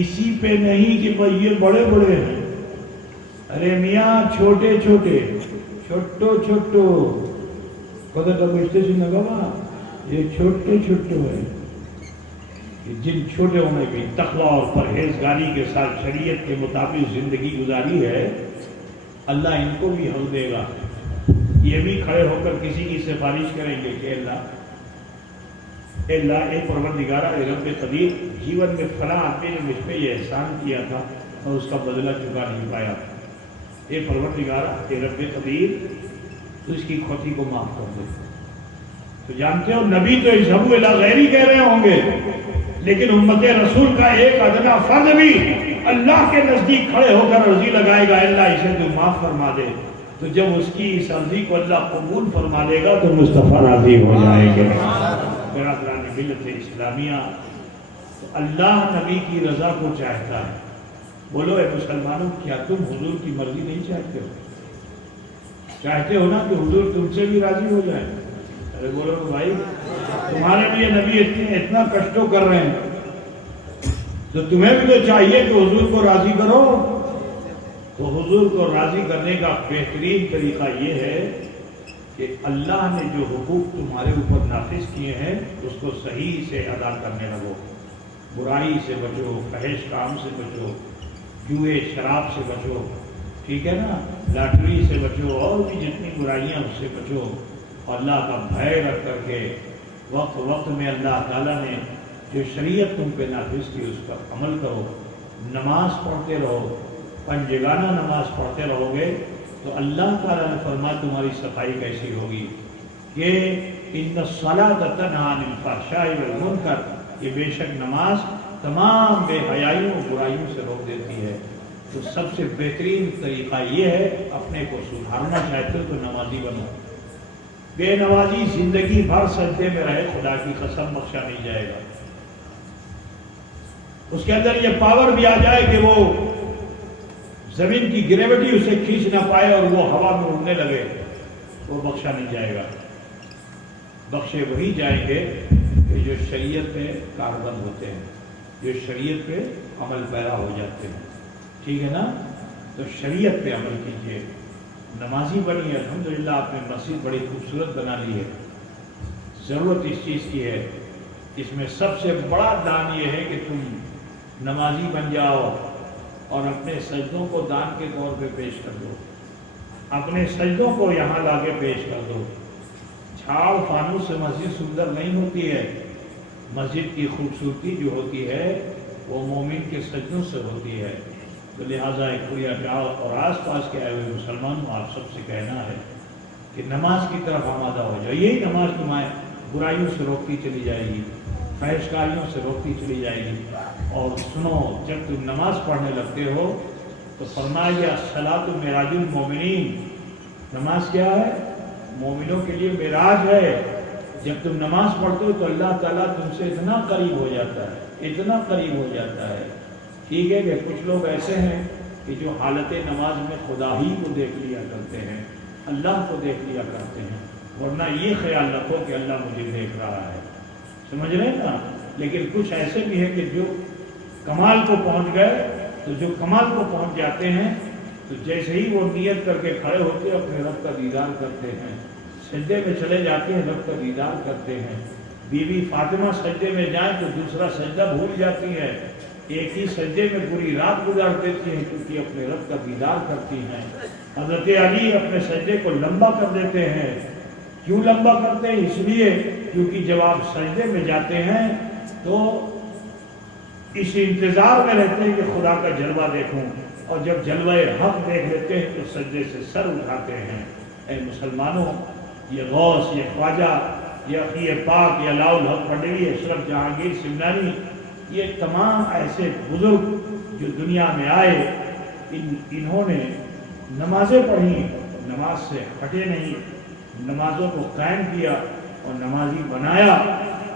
اسی پہ نہیں کہ بھئی یہ بڑے بڑے ہیں، ارے میاں چھوٹے چھوٹے چھوٹو چھوٹو کدھر کا بچتے سے نگوا یہ چھوٹے چھوٹے ہیں، جن چھوٹوں نے بھی تقوی اور پرہیزگاری کے ساتھ شریعت کے مطابق زندگی گزاری ہے، اللہ ان کو بھی حق دے گا۔ یہ بھی کھڑے ہو کر کسی کی سفارش کریں گے کہ اللہ اے پروردگارہ اے رب قدیر، جیون میں فلاں آدمی نے مجھ پہ یہ احسان کیا تھا اور اس کا بدلہ چکا نہیں پایا، اے پروردگارہ اے رب قدیر تو اس کی کھوتی کو معاف کر دے۔ تو جانتے ہو نبی تو اذهبوا الی غیری کہہ رہے ہوں گے، لیکن امت رسول کا ایک ادنا فرد بھی اللہ کے نزدیک کھڑے ہو کر عرضی لگائے گا اللہ اسے تو معاف فرما دے، تو جب اس کی اس عرضی کو اللہ قبول فرما لے گا تو مصطفیٰ راضی ہو جائیں گے۔ برادران ملت اسلامیہ، تو اللہ نبی کی رضا کو چاہتا ہے۔ بولو اے مسلمانوں، کیا تم حضور کی مرضی نہیں چاہتے ہو؟ چاہتے ہو نا کہ حضور تم سے بھی راضی ہو جائے؟ ارے بولو بھائی، تمہارے لیے نبی اتنا کشٹوں کر رہے ہیں تو تمہیں بھی تو چاہیے کہ حضور کو راضی کرو۔ تو حضور کو راضی کرنے کا بہترین طریقہ یہ ہے کہ اللہ نے جو حقوق تمہارے اوپر نافذ کیے ہیں اس کو صحیح سے ادا کرنے لگو۔ برائی سے بچو، فحش کام سے بچو، جوئے شراب سے بچو، ٹھیک ہے نا، لاٹری سے بچو، اور بھی جتنی برائیاں اس سے بچو، اور اللہ کا بھے رکھ کر کے وقت وقت میں اللہ تعالیٰ نے جو شریعت تم پہ نافذ کی اس پر عمل کرو۔ نماز پڑھتے رہو، پنجگانہ نماز پڑھتے رہو گے تو اللہ تعالیٰ نے فرمایا تمہاری صفائی کیسی ہوگی کہ ان الصلاۃ تنہی عن الفحشاء والمنکر، یہ بے شک نماز تمام بے حیائیوں اور برائیوں سے روک دیتی ہے۔ تو سب سے بہترین طریقہ یہ ہے، اپنے کو سدھارنا چاہتے ہو تو نمازی بنو۔ بے نمازی زندگی بھر سجدے میں رہے، خدا کی قسم بخشا نہیں جائے گا۔ اس کے اندر یہ پاور بھی آ جائے کہ وہ زمین کی گریوٹی اسے کھینچ نہ پائے اور وہ ہوا میں اڑنے لگے، وہ بخشا نہیں جائے گا۔ بخشے وہی جائیں گے کہ جو شریعت پہ کاربند ہوتے ہیں، جو شریعت پہ عمل پیرا ہو جاتے ہیں، ٹھیک ہے نا۔ تو شریعت پہ عمل کیجئے، نمازی بنیے۔ الحمدللہ آپ نے مسجد بڑی خوبصورت بنا لی ہے، ضرورت اس چیز کی ہے، اس میں سب سے بڑا دان یہ ہے کہ تم نمازی بن جاؤ اور اپنے سجدوں کو دان کے طور پہ پیش کر دو، اپنے سجدوں کو یہاں لا کے پیش کر دو۔ جھاڑ فانوس سے مسجد سندر نہیں ہوتی ہے، مسجد کی خوبصورتی جو ہوتی ہے وہ مومن کے سجدوں سے ہوتی ہے۔ تو لہٰذا ایک پوری اٹھاؤ اور آس پاس کے آئے ہوئے مسلمانوں آپ سب سے کہنا ہے کہ نماز کی طرف آمادہ ہو جاؤ۔ یہی نماز تمہیں برائیوں سے روکتی چلی جائے گی، فحش کاریوں سے روکتی چلی جائے گی۔ اور سنو، جب تم نماز پڑھنے لگتے ہو تو فرمایا الصلاۃ معراج المومنین، نماز کیا ہے؟ مومنوں کے لیے معراج ہے۔ جب تم نماز پڑھتے ہو تو اللہ تعالیٰ تم سے اتنا قریب ہو جاتا ہے، اتنا قریب ہو جاتا ہے۔ ٹھیک ہے کہ کچھ لوگ ایسے ہیں کہ جو حالت نماز میں خدا ہی کو دیکھ لیا کرتے ہیں، اللہ کو دیکھ لیا کرتے ہیں، ورنہ یہ خیال رکھو کہ اللہ مجھے دیکھ رہا ہے، سمجھ رہے ہیں نا؟ لیکن کچھ ایسے بھی ہیں کہ جو کمال کو پہنچ گئے، تو جو کمال کو پہنچ جاتے ہیں تو جیسے ہی وہ نیت کر کے کھڑے ہوتے ہیں اپنے رب کا دیدار کرتے ہیں، سجدے میں چلے جاتے ہیں رب کا دیدار کرتے ہیں۔ بی بی فاطمہ سجدے میں جائیں تو دوسرا سجدہ بھول جاتی ہے، ایک ہی سجدے میں پوری رات گزار دیتی ہیں کیونکہ اپنے رب کا دیدار کرتی ہیں۔ حضرت علی اپنے سجدے کو لمبا کر دیتے ہیں، کیوں لمبا کرتے ہیں؟ اس لیے کیونکہ جب آپ سجدے میں جاتے ہیں تو اس انتظار میں رہتے ہیں کہ خدا کا جلوہ دیکھوں، اور جب جلوہ حق دیکھ لیتے ہیں تو سجدے سے سر اٹھاتے ہیں۔ اے مسلمانوں، یہ غوث، یہ خواجہ، یہ اخی پاک، یہ علاء الحق پنڈوی، اشرف جہانگیر سمنانی، یہ تمام ایسے بزرگ جو دنیا میں آئے، انہوں نے نمازیں پڑھی، نماز سے ہٹے نہیں، نمازوں کو قائم کیا اور نمازی بنایا۔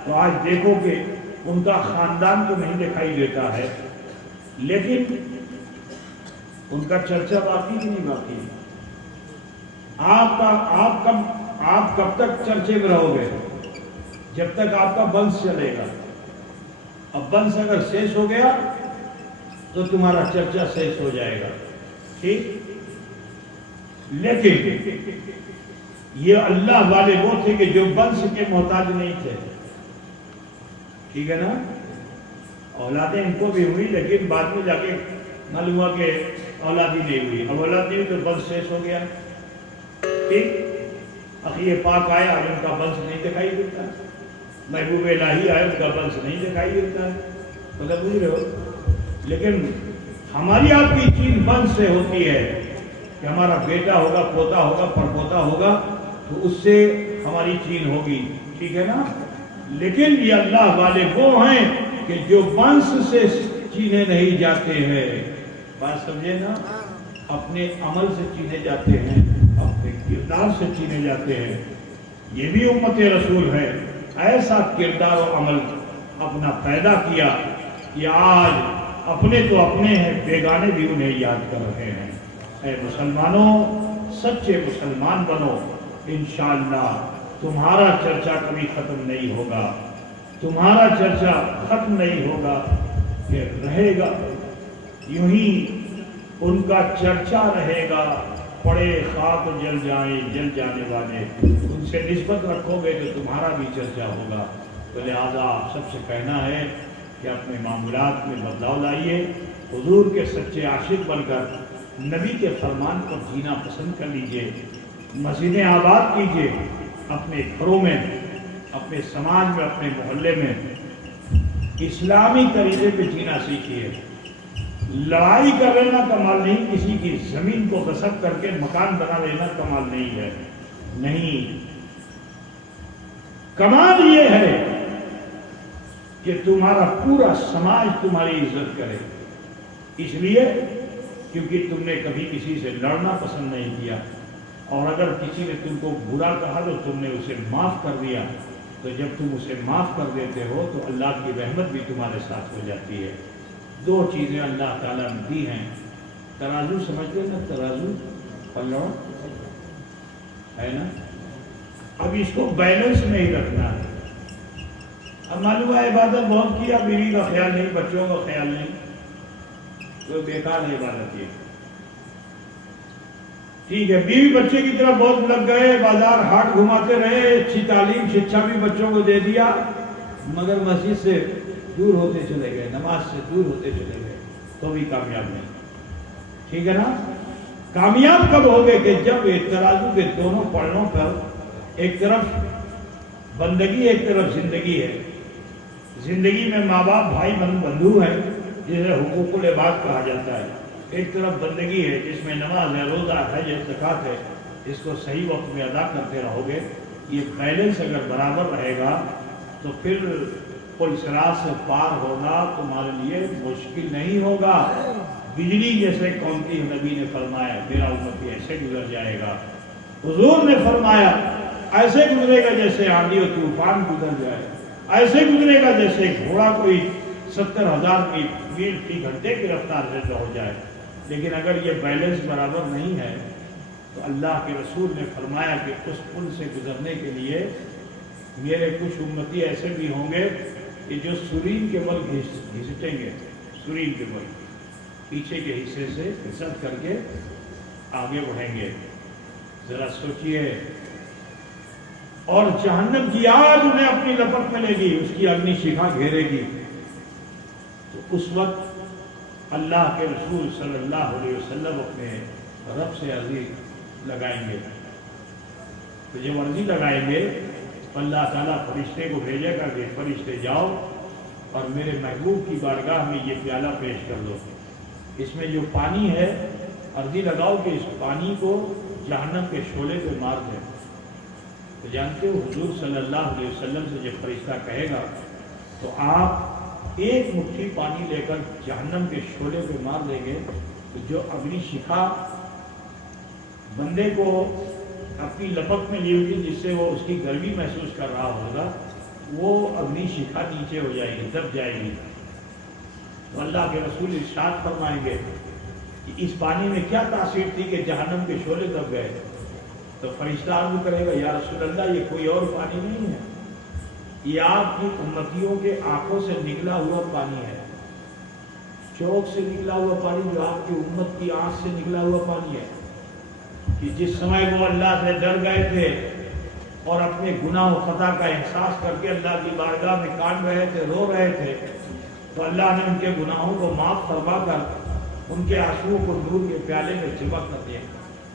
تو آج دیکھو کہ ان کا خاندان تو نہیں دکھائی دیتا ہے، لیکن ان کا چرچا باقی بھی نہیں باقی۔ آپ کب تک چرچے میں رہو گے؟ جب تک آپ کا بنس چلے گا۔ اب بنس اگر سیس ہو گیا تو تمہارا چرچا سیس ہو جائے گا، ٹھیک؟ لیکن یہ اللہ والے وہ تھے کہ جو بنس کے محتاج نہیں تھے، ٹھیک ہے نا؟ اولادیں ان کو بھی ہوئی، لیکن بعد میں جا کے معلوم ہوا کہ اولاد ہی نہیں ہوئی۔ اب اولاد نہیں ہوئی تو بنس سیس ہو گیا، ٹھیک؟ اخی پاک آئے، اب ان کا بنس نہیں دکھائی دیتا، محبوب الہی آئے، ان کا بنس نہیں دکھائی دیتا ہے، مطلب بوجھ رہے ہو؟ لیکن ہماری آپ کی چین بنس سے ہوتی ہے کہ ہمارا بیٹا ہوگا، پوتا ہوگا، پرپوتا ہوگا، تو اس سے ہماری چین ہوگی، ٹھیک ہے نا؟ لیکن یہ اللہ والے وہ ہیں کہ جو بنس سے چینے نہیں جاتے ہیں، بات سمجھے نا؟ اپنے عمل سے چینے جاتے ہیں، اپنے کردار سے چینے جاتے ہیں۔ یہ بھی امت رسول ہے، ایسا کردار و عمل اپنا پیدا کیا کہ آج اپنے تو اپنے ہیں، بیگانے بھی انہیں یاد کر رہے ہیں۔ اے مسلمانوں، سچے مسلمان بنو، انشاءاللہ تمہارا چرچا کبھی ختم نہیں ہوگا، تمہارا چرچا ختم نہیں ہوگا، یہ رہے گا یوں ہی، ان کا چرچا رہے گا۔ پڑے خاک جل جائیں، جل جانے والے، ان سے نسبت رکھو گے تو تمہارا بھی چرچا ہوگا۔ تو لہذا آپ سب سے کہنا ہے کہ اپنے معاملات میں بدلاؤ لائیے، حضور کے سچے عاشق بن کر نبی کے فرمان پر جینا پسند کر لیجئے، مسجدیں آباد کیجئے، اپنے گھروں میں، اپنے سماج میں، اپنے محلے میں اسلامی طریقے پہ جینا سیکھیے۔ لڑائی کر لینا کمال نہیں، کسی کی زمین کو غصب کر کے مکان بنا لینا کمال نہیں ہے، نہیں، کمال یہ ہے کہ تمہارا پورا سماج تمہاری عزت کرے، اس لیے کیونکہ تم نے کبھی کسی سے لڑنا پسند نہیں کیا، اور اگر کسی نے تم کو برا کہا تو تم نے اسے معاف کر دیا، تو جب تم اسے معاف کر دیتے ہو تو اللہ کی رحمت بھی تمہارے ساتھ ہو جاتی ہے۔ دو چیزیں اللہ تعالیٰ نے دی ہیں، ترازو سمجھتے ہیں نا، ترازو پلڑ ہے نا، اب اس کو بیلنس میں ہی رکھنا ہے۔ اب معلوم ہے عبادت بہت کیا، بیوی کا خیال نہیں، بچوں کا خیال نہیں، تو بیکار ہے عبادت یہ۔ ٹھیک ہے، بیوی بچے کی طرف بہت لگ گئے، بازار ہاٹ گھماتے رہے، اچھی تعلیم شکشا بھی بچوں کو دے دیا، مگر مسجد سے دور ہوتے چلے گئے، نماز سے دور ہوتے چلے گئے، تو بھی کامیاب نہیں۔ ٹھیک ہے نا؟ کامیاب کب ہوگے کہ جب ایک ترازو کے دونوں پڑوں پر ایک طرف بندگی ایک طرف زندگی ہے، زندگی میں ماں باپ بھائی بندھو ہیں جسے حقوق العباد کہا جاتا ہے، ایک طرف بندگی ہے جس میں نماز ہے، روزہ ہے، زکوٰۃ ہے، اس کو صحیح وقت میں ادا کرتے رہو گے، یہ بیلنس اگر برابر رہے گا تو پھر پل صراط سے پار ہونا تمہارے لیے مشکل نہیں ہوگا۔ بجلی جیسے قومتی نبی نے فرمایا میرا امتی ایسے گزر جائے گا، حضور نے فرمایا ایسے گزرے گا جیسے آندھی و طوفان گزر جائے، ایسے گزرے گا جیسے گھوڑا کوئی 70,000 میل فی گھنٹے کی رفتار سے دوڑ جائے۔ لیکن اگر یہ بیلنس برابر نہیں ہے تو اللہ کے رسول نے فرمایا کہ اس پل سے گزرنے کے لیے میرے کچھ امتی ایسے بھی ہوں گے کہ جو سرین کے بل گھسٹیں گے، سرین کے بل پیچھے کے حصے سے گھسٹ کر کے آگے بڑھیں گے۔ ذرا سوچئے، اور جہنم کی آگ انہیں اپنی لپٹ میں لے گی، اس کی اگنی شیخا گھیرے گی، تو اس وقت اللہ کے رسول صلی اللہ علیہ وسلم اپنے رب سے عرضی لگائیں گے، تو جب عرضی لگائیں گے اللہ تعالیٰ فرشتے کو بھیجے گا کہ فرشتے جاؤ اور میرے محبوب کی بارگاہ میں یہ پیالہ پیش کر دو، اس میں جو پانی ہے عرضی لگاؤ کہ اس پانی کو جہنم کے شعلے پہ مار دیں۔ تو جانتے ہو حضور صلی اللہ علیہ وسلم سے جب فرشتہ کہے گا تو آپ ایک مٹھی پانی لے کر جہنم کے شعلے پہ مار دیں گے، تو جو اگنی شیخا بندے کو اپنی لپٹ میں لی ہوگی جس سے وہ اس کی گرمی محسوس کر رہا ہوگا، وہ اگنی شیخا نیچے ہو جائے گی، دب جائے گی۔ تو اللہ کے رسول ارشاد فرمائیں گے کہ اس پانی میں کیا تاثیر تھی کہ جہنم کے شعلے دب گئے؟ تو فرشتہ عرض کرے گا یا رسول اللہ یہ کوئی اور پانی نہیں ہے، یہ آپ کی امتیوں کے آنکھوں سے نکلا ہوا پانی ہے، چوک سے نکلا ہوا پانی، جو آپ کی امت کی آنکھ سے نکلا ہوا پانی ہے، کہ جس سمے وہ اللہ سے ڈر گئے تھے اور اپنے گناہ و خطا کا احساس کر کے اللہ کی بارگاہ میں کان رہے تھے، رو رہے تھے، تو اللہ نے ان کے گناہوں کو معاف فرما کر ان کے آنسوؤں کو نور کے پیالے میں چپک کر دیا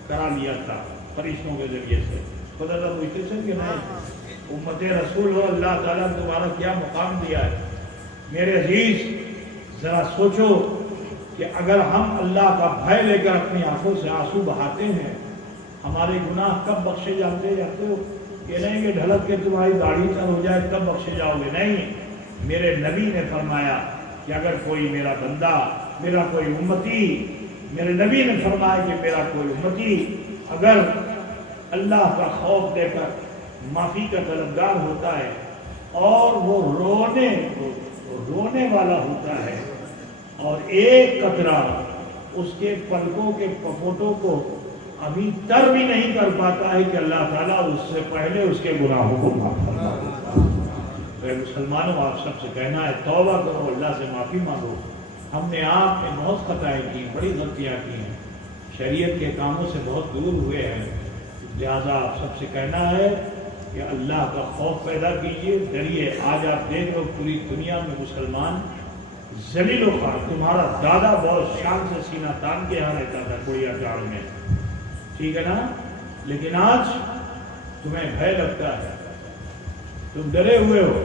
کرا لیا تھا فرشتوں کے ذریعے سے۔ خدا تعالیٰ پوچھتے تھے کہ نہیں امت رسول ہو، اللہ تعالیٰ نے تمہارا کیا مقام دیا ہے۔ میرے عزیز ذرا سوچو کہ اگر ہم اللہ کا بھے لے کر اپنی آنکھوں سے آنسو بہاتے ہیں، ہمارے گناہ کب بخشے جاتے ہو؟ یہ نہیں کہ ڈھلک کے تمہاری داڑھی تر ہو جائے تب بخشے جاؤ گے، نہیں۔ میرے نبی نے فرمایا کہ اگر کوئی میرا بندہ، میرا کوئی امتی، میرے نبی نے فرمایا کہ میرا کوئی امتی اگر اللہ کا خوف دے کر معافی کا طلبگار ہوتا ہے اور وہ رونے والا ہوتا ہے اور ایک قطرہ اس کے پلکوں کے پپوٹوں کو ابھی تر بھی نہیں کر پاتا ہے کہ اللہ تعالیٰ اس سے پہلے اس کے گناہوں کو معاف فرما دیتا ہے۔ مسلمانوں آپ سب سے کہنا ہے توبہ کرو، اللہ سے معافی مانگو۔ ہم نے آپ میں بہت خطائیں کی، بڑی غلطیاں کی ہیں، شریعت کے کاموں سے بہت دور ہوئے ہیں، لہذا آپ سب سے کہنا ہے کہ اللہ کا خوف پیدا کیجیے، ڈریے۔ آج آپ دیکھ لو پوری دنیا میں مسلمان ذلیل و خوار، تمہارا دادا بہت شان سے سینہ تان کے یہاں رہتا تھا کوئی اچار میں، ٹھیک ہے نا، لیکن آج تمہیں بھے لگتا ہے، تم ڈرے ہوئے ہو،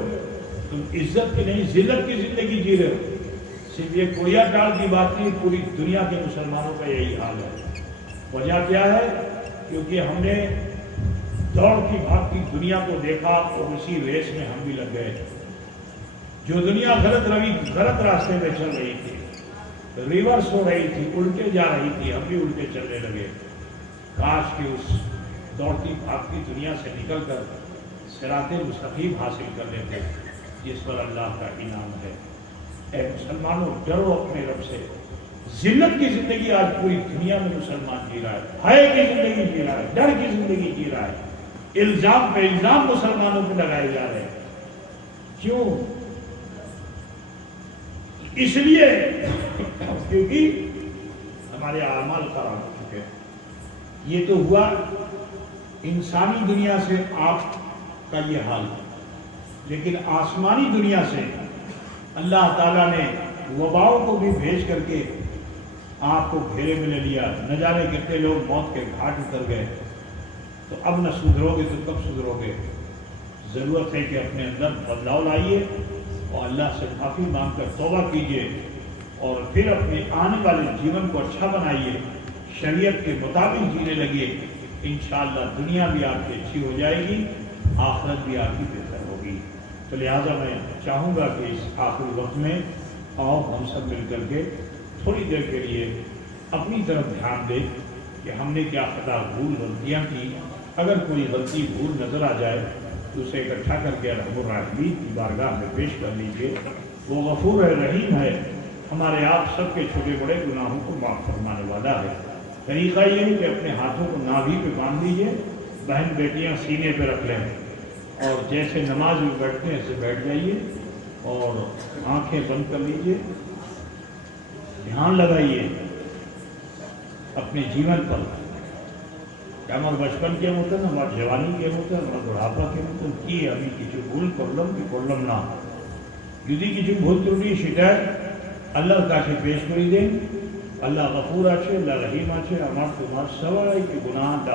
تم عزت کی نہیں ذلت کی زندگی جی رہے ہو۔ صرف یہ کوڑیا ٹال کی بات نہیں، پوری دنیا کے مسلمانوں کا یہی حال ہے۔ وجہ کیا ہے؟ کیونکہ ہم نے دوڑتی بھاگتی دنیا کو دیکھا اور اسی ریس میں ہم بھی لگ گئے۔ جو دنیا غلط راستے میں چل رہی تھی، ریورس ہو رہی تھی، الٹے جا رہی تھی، ہم بھی الٹے چلنے لگے۔ کاش کہ اس دوڑتی بھاگتی دنیا سے نکل کر صراط مستقیم حاصل کر لیتے جس پر اللہ کا انعام ہے۔ اے مسلمانوں، ڈرو اپنے رب سے۔ ذلت کی زندگی آج پوری دنیا میں مسلمان جی رہا ہے، حیا کی زندگی جی رہا ہے، ڈر کی زندگی جی رہا ہے، الزام پہ الزام مسلمانوں پہ لگائے جا رہے ہیں۔ کیوں؟ اس لیے کیونکہ ہمارے اعمال خراب ہو چکے ہیں۔ یہ تو ہوا انسانی دنیا سے آپ کا یہ حال، لیکن آسمانی دنیا سے اللہ تعالیٰ نے وباؤں کو بھی بھیج کر کے آپ کو گھیرے میں لے لیا۔ نہ جانے کتنے لوگ موت کے گھاٹ اتر گئے۔ تو اب نہ سدھرو گے تو کب سدھرو گے؟ ضرورت ہے کہ اپنے اندر بدلاؤ لائیے اور اللہ سے معافی مانگ کر توبہ کیجیے، اور پھر اپنے آنے والے جیون کو اچھا بنائیے، شریعت کے مطابق جینے لگیے۔ انشاءاللہ دنیا بھی آپ کی اچھی ہو جائے گی، آخرت بھی آپ کی بہتر ہوگی۔ تو لہٰذا میں چاہوں گا کہ اس آخری وقت میں آؤ ہم سب مل کر کے تھوڑی دیر کے لیے اپنی طرف دھیان دیں کہ ہم نے کیا خطا بھول غلطیاں کی۔ اگر کوئی غلطی بھول نظر آ جائے تو اسے اکٹھا کر کے رحم الراحمین کی بارگاہ میں پیش کر لیجیے۔ وہ غفور رحیم ہے، ہمارے آپ سب کے چھوٹے بڑے گناہوں کو معاف فرمانے والا ہے۔ طریقہ یہ ہے کہ اپنے ہاتھوں کو نابھی پہ باندھ لیجیے، بہن بیٹیاں سینے پہ رکھ لیں، اور جیسے نماز میں بیٹھتے ہیں ایسے بیٹھ جائیے اور آنکھیں بند کر لیجیے۔ دھیان لگائیے اپنے جیون پر، کہ আমার বচপন কেমন আমার জওয়ানি কেমন আমার বুড়াপা কেমন, কি আমি কিছু ভুল করলাম কি করলাম না। যদি কিছু ভুল ত্রুটি সেটা আল্লাহর কাছে পেশ করে দেন। আল্লাহ গফুর আছে, আল্লাহ রহিম আছে, আমার তোমার সবাইকে গুনাহটা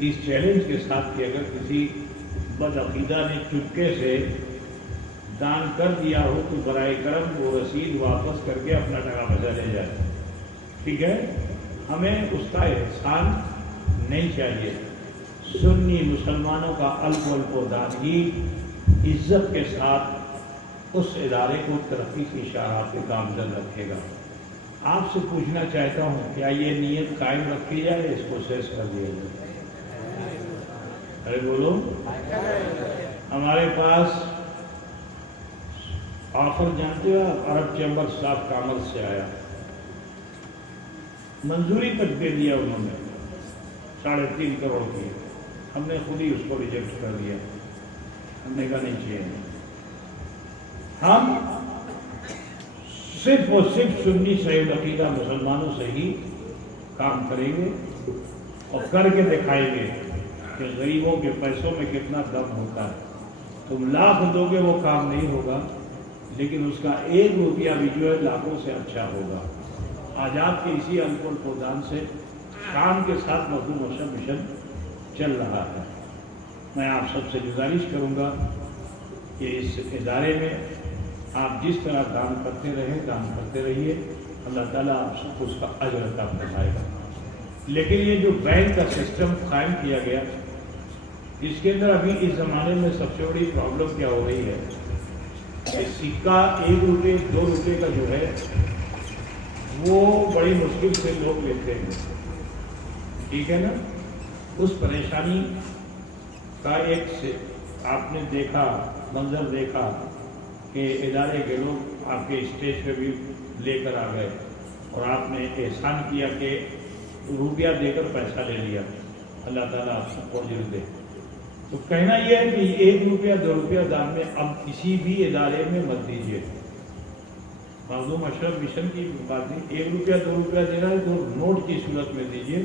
اس چیلنج کے ساتھ کہ اگر کسی بدعقیدہ نے چپکے سے دان کر دیا ہو تو برائے کرم وہ رسید واپس کر کے اپنا ٹکا بچا لے جائے. ٹھیک ہے, ہمیں اس کا احسان نہیں چاہیے. سنی مسلمانوں کا الف و دان ہی عزت کے ساتھ اس ادارے کو ترقی کی شاہراہ پہ گامزن رکھے گا. آپ سے پوچھنا چاہتا ہوں, کیا یہ نیت قائم رکھی جائے, اس کو سیس کر دیا جائے؟ ارے بولو. ہمارے پاس آفر جانتے ہو, عرب چیمبر آف کامرس سے آیا, منظوری تک دے دیا انہوں نے 3.5 کروڑ کی. ہم نے خود ہی اس کو ریجیکٹ کر دیا. ہم نے کہا نہیں چاہیے. ہم صرف اور صرف سنی صحیح عقیدہ مسلمانوں سے ہی کام کریں گے اور کر کے دکھائیں گے کہ غریبوں کے پیسوں میں کتنا دم ہوتا ہے. تم لاکھ دو گے وہ کام نہیں ہوگا, لیکن اس کا 1 روپیہ بھی جو ہے لاکھوں سے اچھا ہوگا. آج آپ کے اسی انکول پردان سے شام کے ساتھ مردم مشن چل رہا ہے. میں آپ سب سے گزارش کروں گا کہ اس ادارے میں آپ جس طرح دان کرتے رہیں, دان کرتے رہیے. اللہ تعالیٰ آپ سب کو اس کا اجر عطا فرمائے گا. لیکن یہ جو بینک کا سسٹم قائم کیا گیا, اس کے اندر ابھی اس زمانے میں سب سے بڑی پرابلم کیا ہو رہی ہے کہ سکہ 1 روپے 2 روپے کا جو ہے وہ بڑی مشکل سے لوگ لیتے ہیں. ٹھیک ہے نا. اس پریشانی کا ایک آپ نے دیکھا, منظر دیکھا کہ ادارے کے لوگ آپ کے اسٹیج پہ بھی لے کر آ گئے اور آپ نے احسان کیا کہ روپیہ دے کر پیسہ لے لیا. اللہ تعالیٰ آپ سب کو اجر دے. تو کہنا یہ ہے کہ 1 روپیہ 2 روپیہ دان میں اب کسی بھی ادارے میں مت دیجیے. مخدوم اشرف مشن کی بات نہیں, 1 روپیہ 2 روپیہ دینا ہے تو نوٹ کی صورت میں دیجیے,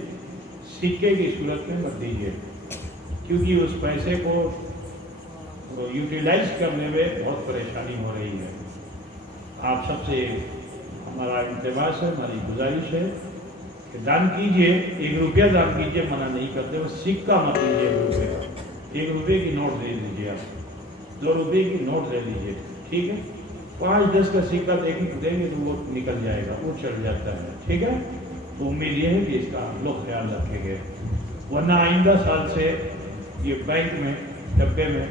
سکے کی صورت میں مت دیجیے, کیونکہ اس پیسے کو یوٹیلائز کرنے میں بہت پریشانی ہو رہی ہے. آپ سب سے ہمارا التماس ہے, ہماری گزارش ہے کہ دان کیجیے, 1 روپیہ دان کیجیے, منع نہیں کرتے, وہ سکہ مت دیجیے. 1 روپے کا 1 روپے کی نوٹ دے دیجیے, آپ 2 روپے کی نوٹ دے دیجیے. ٹھیک ہے, 5-10 کا سکہ دیں گے تو وہ نکل جائے گا, وہ چڑھ جاتا ہے. ٹھیک ہے, تو امید یہ ہے کہ اس کا ہم لوگ خیال رکھیں گے. ورنہ آئندہ سال سے یہ بینک میں ڈبے میں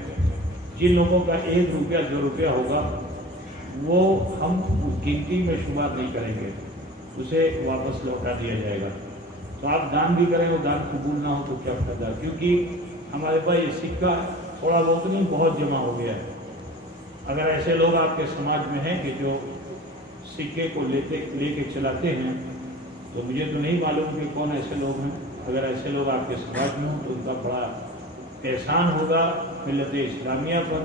جن لوگوں کا 1 روپیہ 2 روپیہ ہوگا وہ ہم گنتی میں شمار نہیں کریں گے, اسے واپس لوٹا دیا جائے گا. تو آپ دان بھی کریں, وہ دان قبول نہ ہو تو کیا فائدہ, کیونکہ ہمارے پاس یہ سکہ تھوڑا بہت نہیں بہت جمع ہو گیا ہے. اگر ایسے لوگ آپ کے سماج میں ہیں کہ جو سکے کو لے کے چلاتے ہیں تو مجھے تو نہیں معلوم کہ کون ایسے لوگ ہیں. اگر ایسے لوگ آپ کے سماج میں ہوں تو ان کا بڑا احسان ہوگا ملت اسلامیہ پر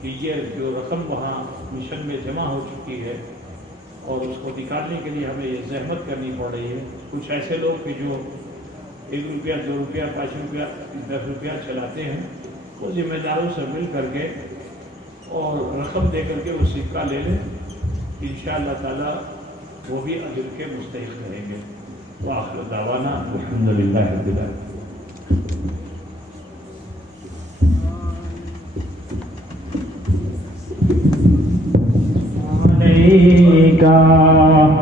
کہ یہ جو رقم وہاں مشن میں جمع ہو چکی ہے اور اس کو نکالنے کے لیے ہمیں یہ زحمت کرنی پڑ رہی ہے. کچھ ایسے لوگ کہ جو 1 روپیہ 2 روپیہ 5 روپیہ 10 روپیہ چلاتے ہیں, وہ ذمہ داروں سے مل کر کے اور رقم دے کر کے وہ سکہ لے لیں. انشاءاللہ تعالیٰ وہ بھی اجر کے مستحق رہیں گے. وآخر دعوانا الحمدللہ رب العالمین.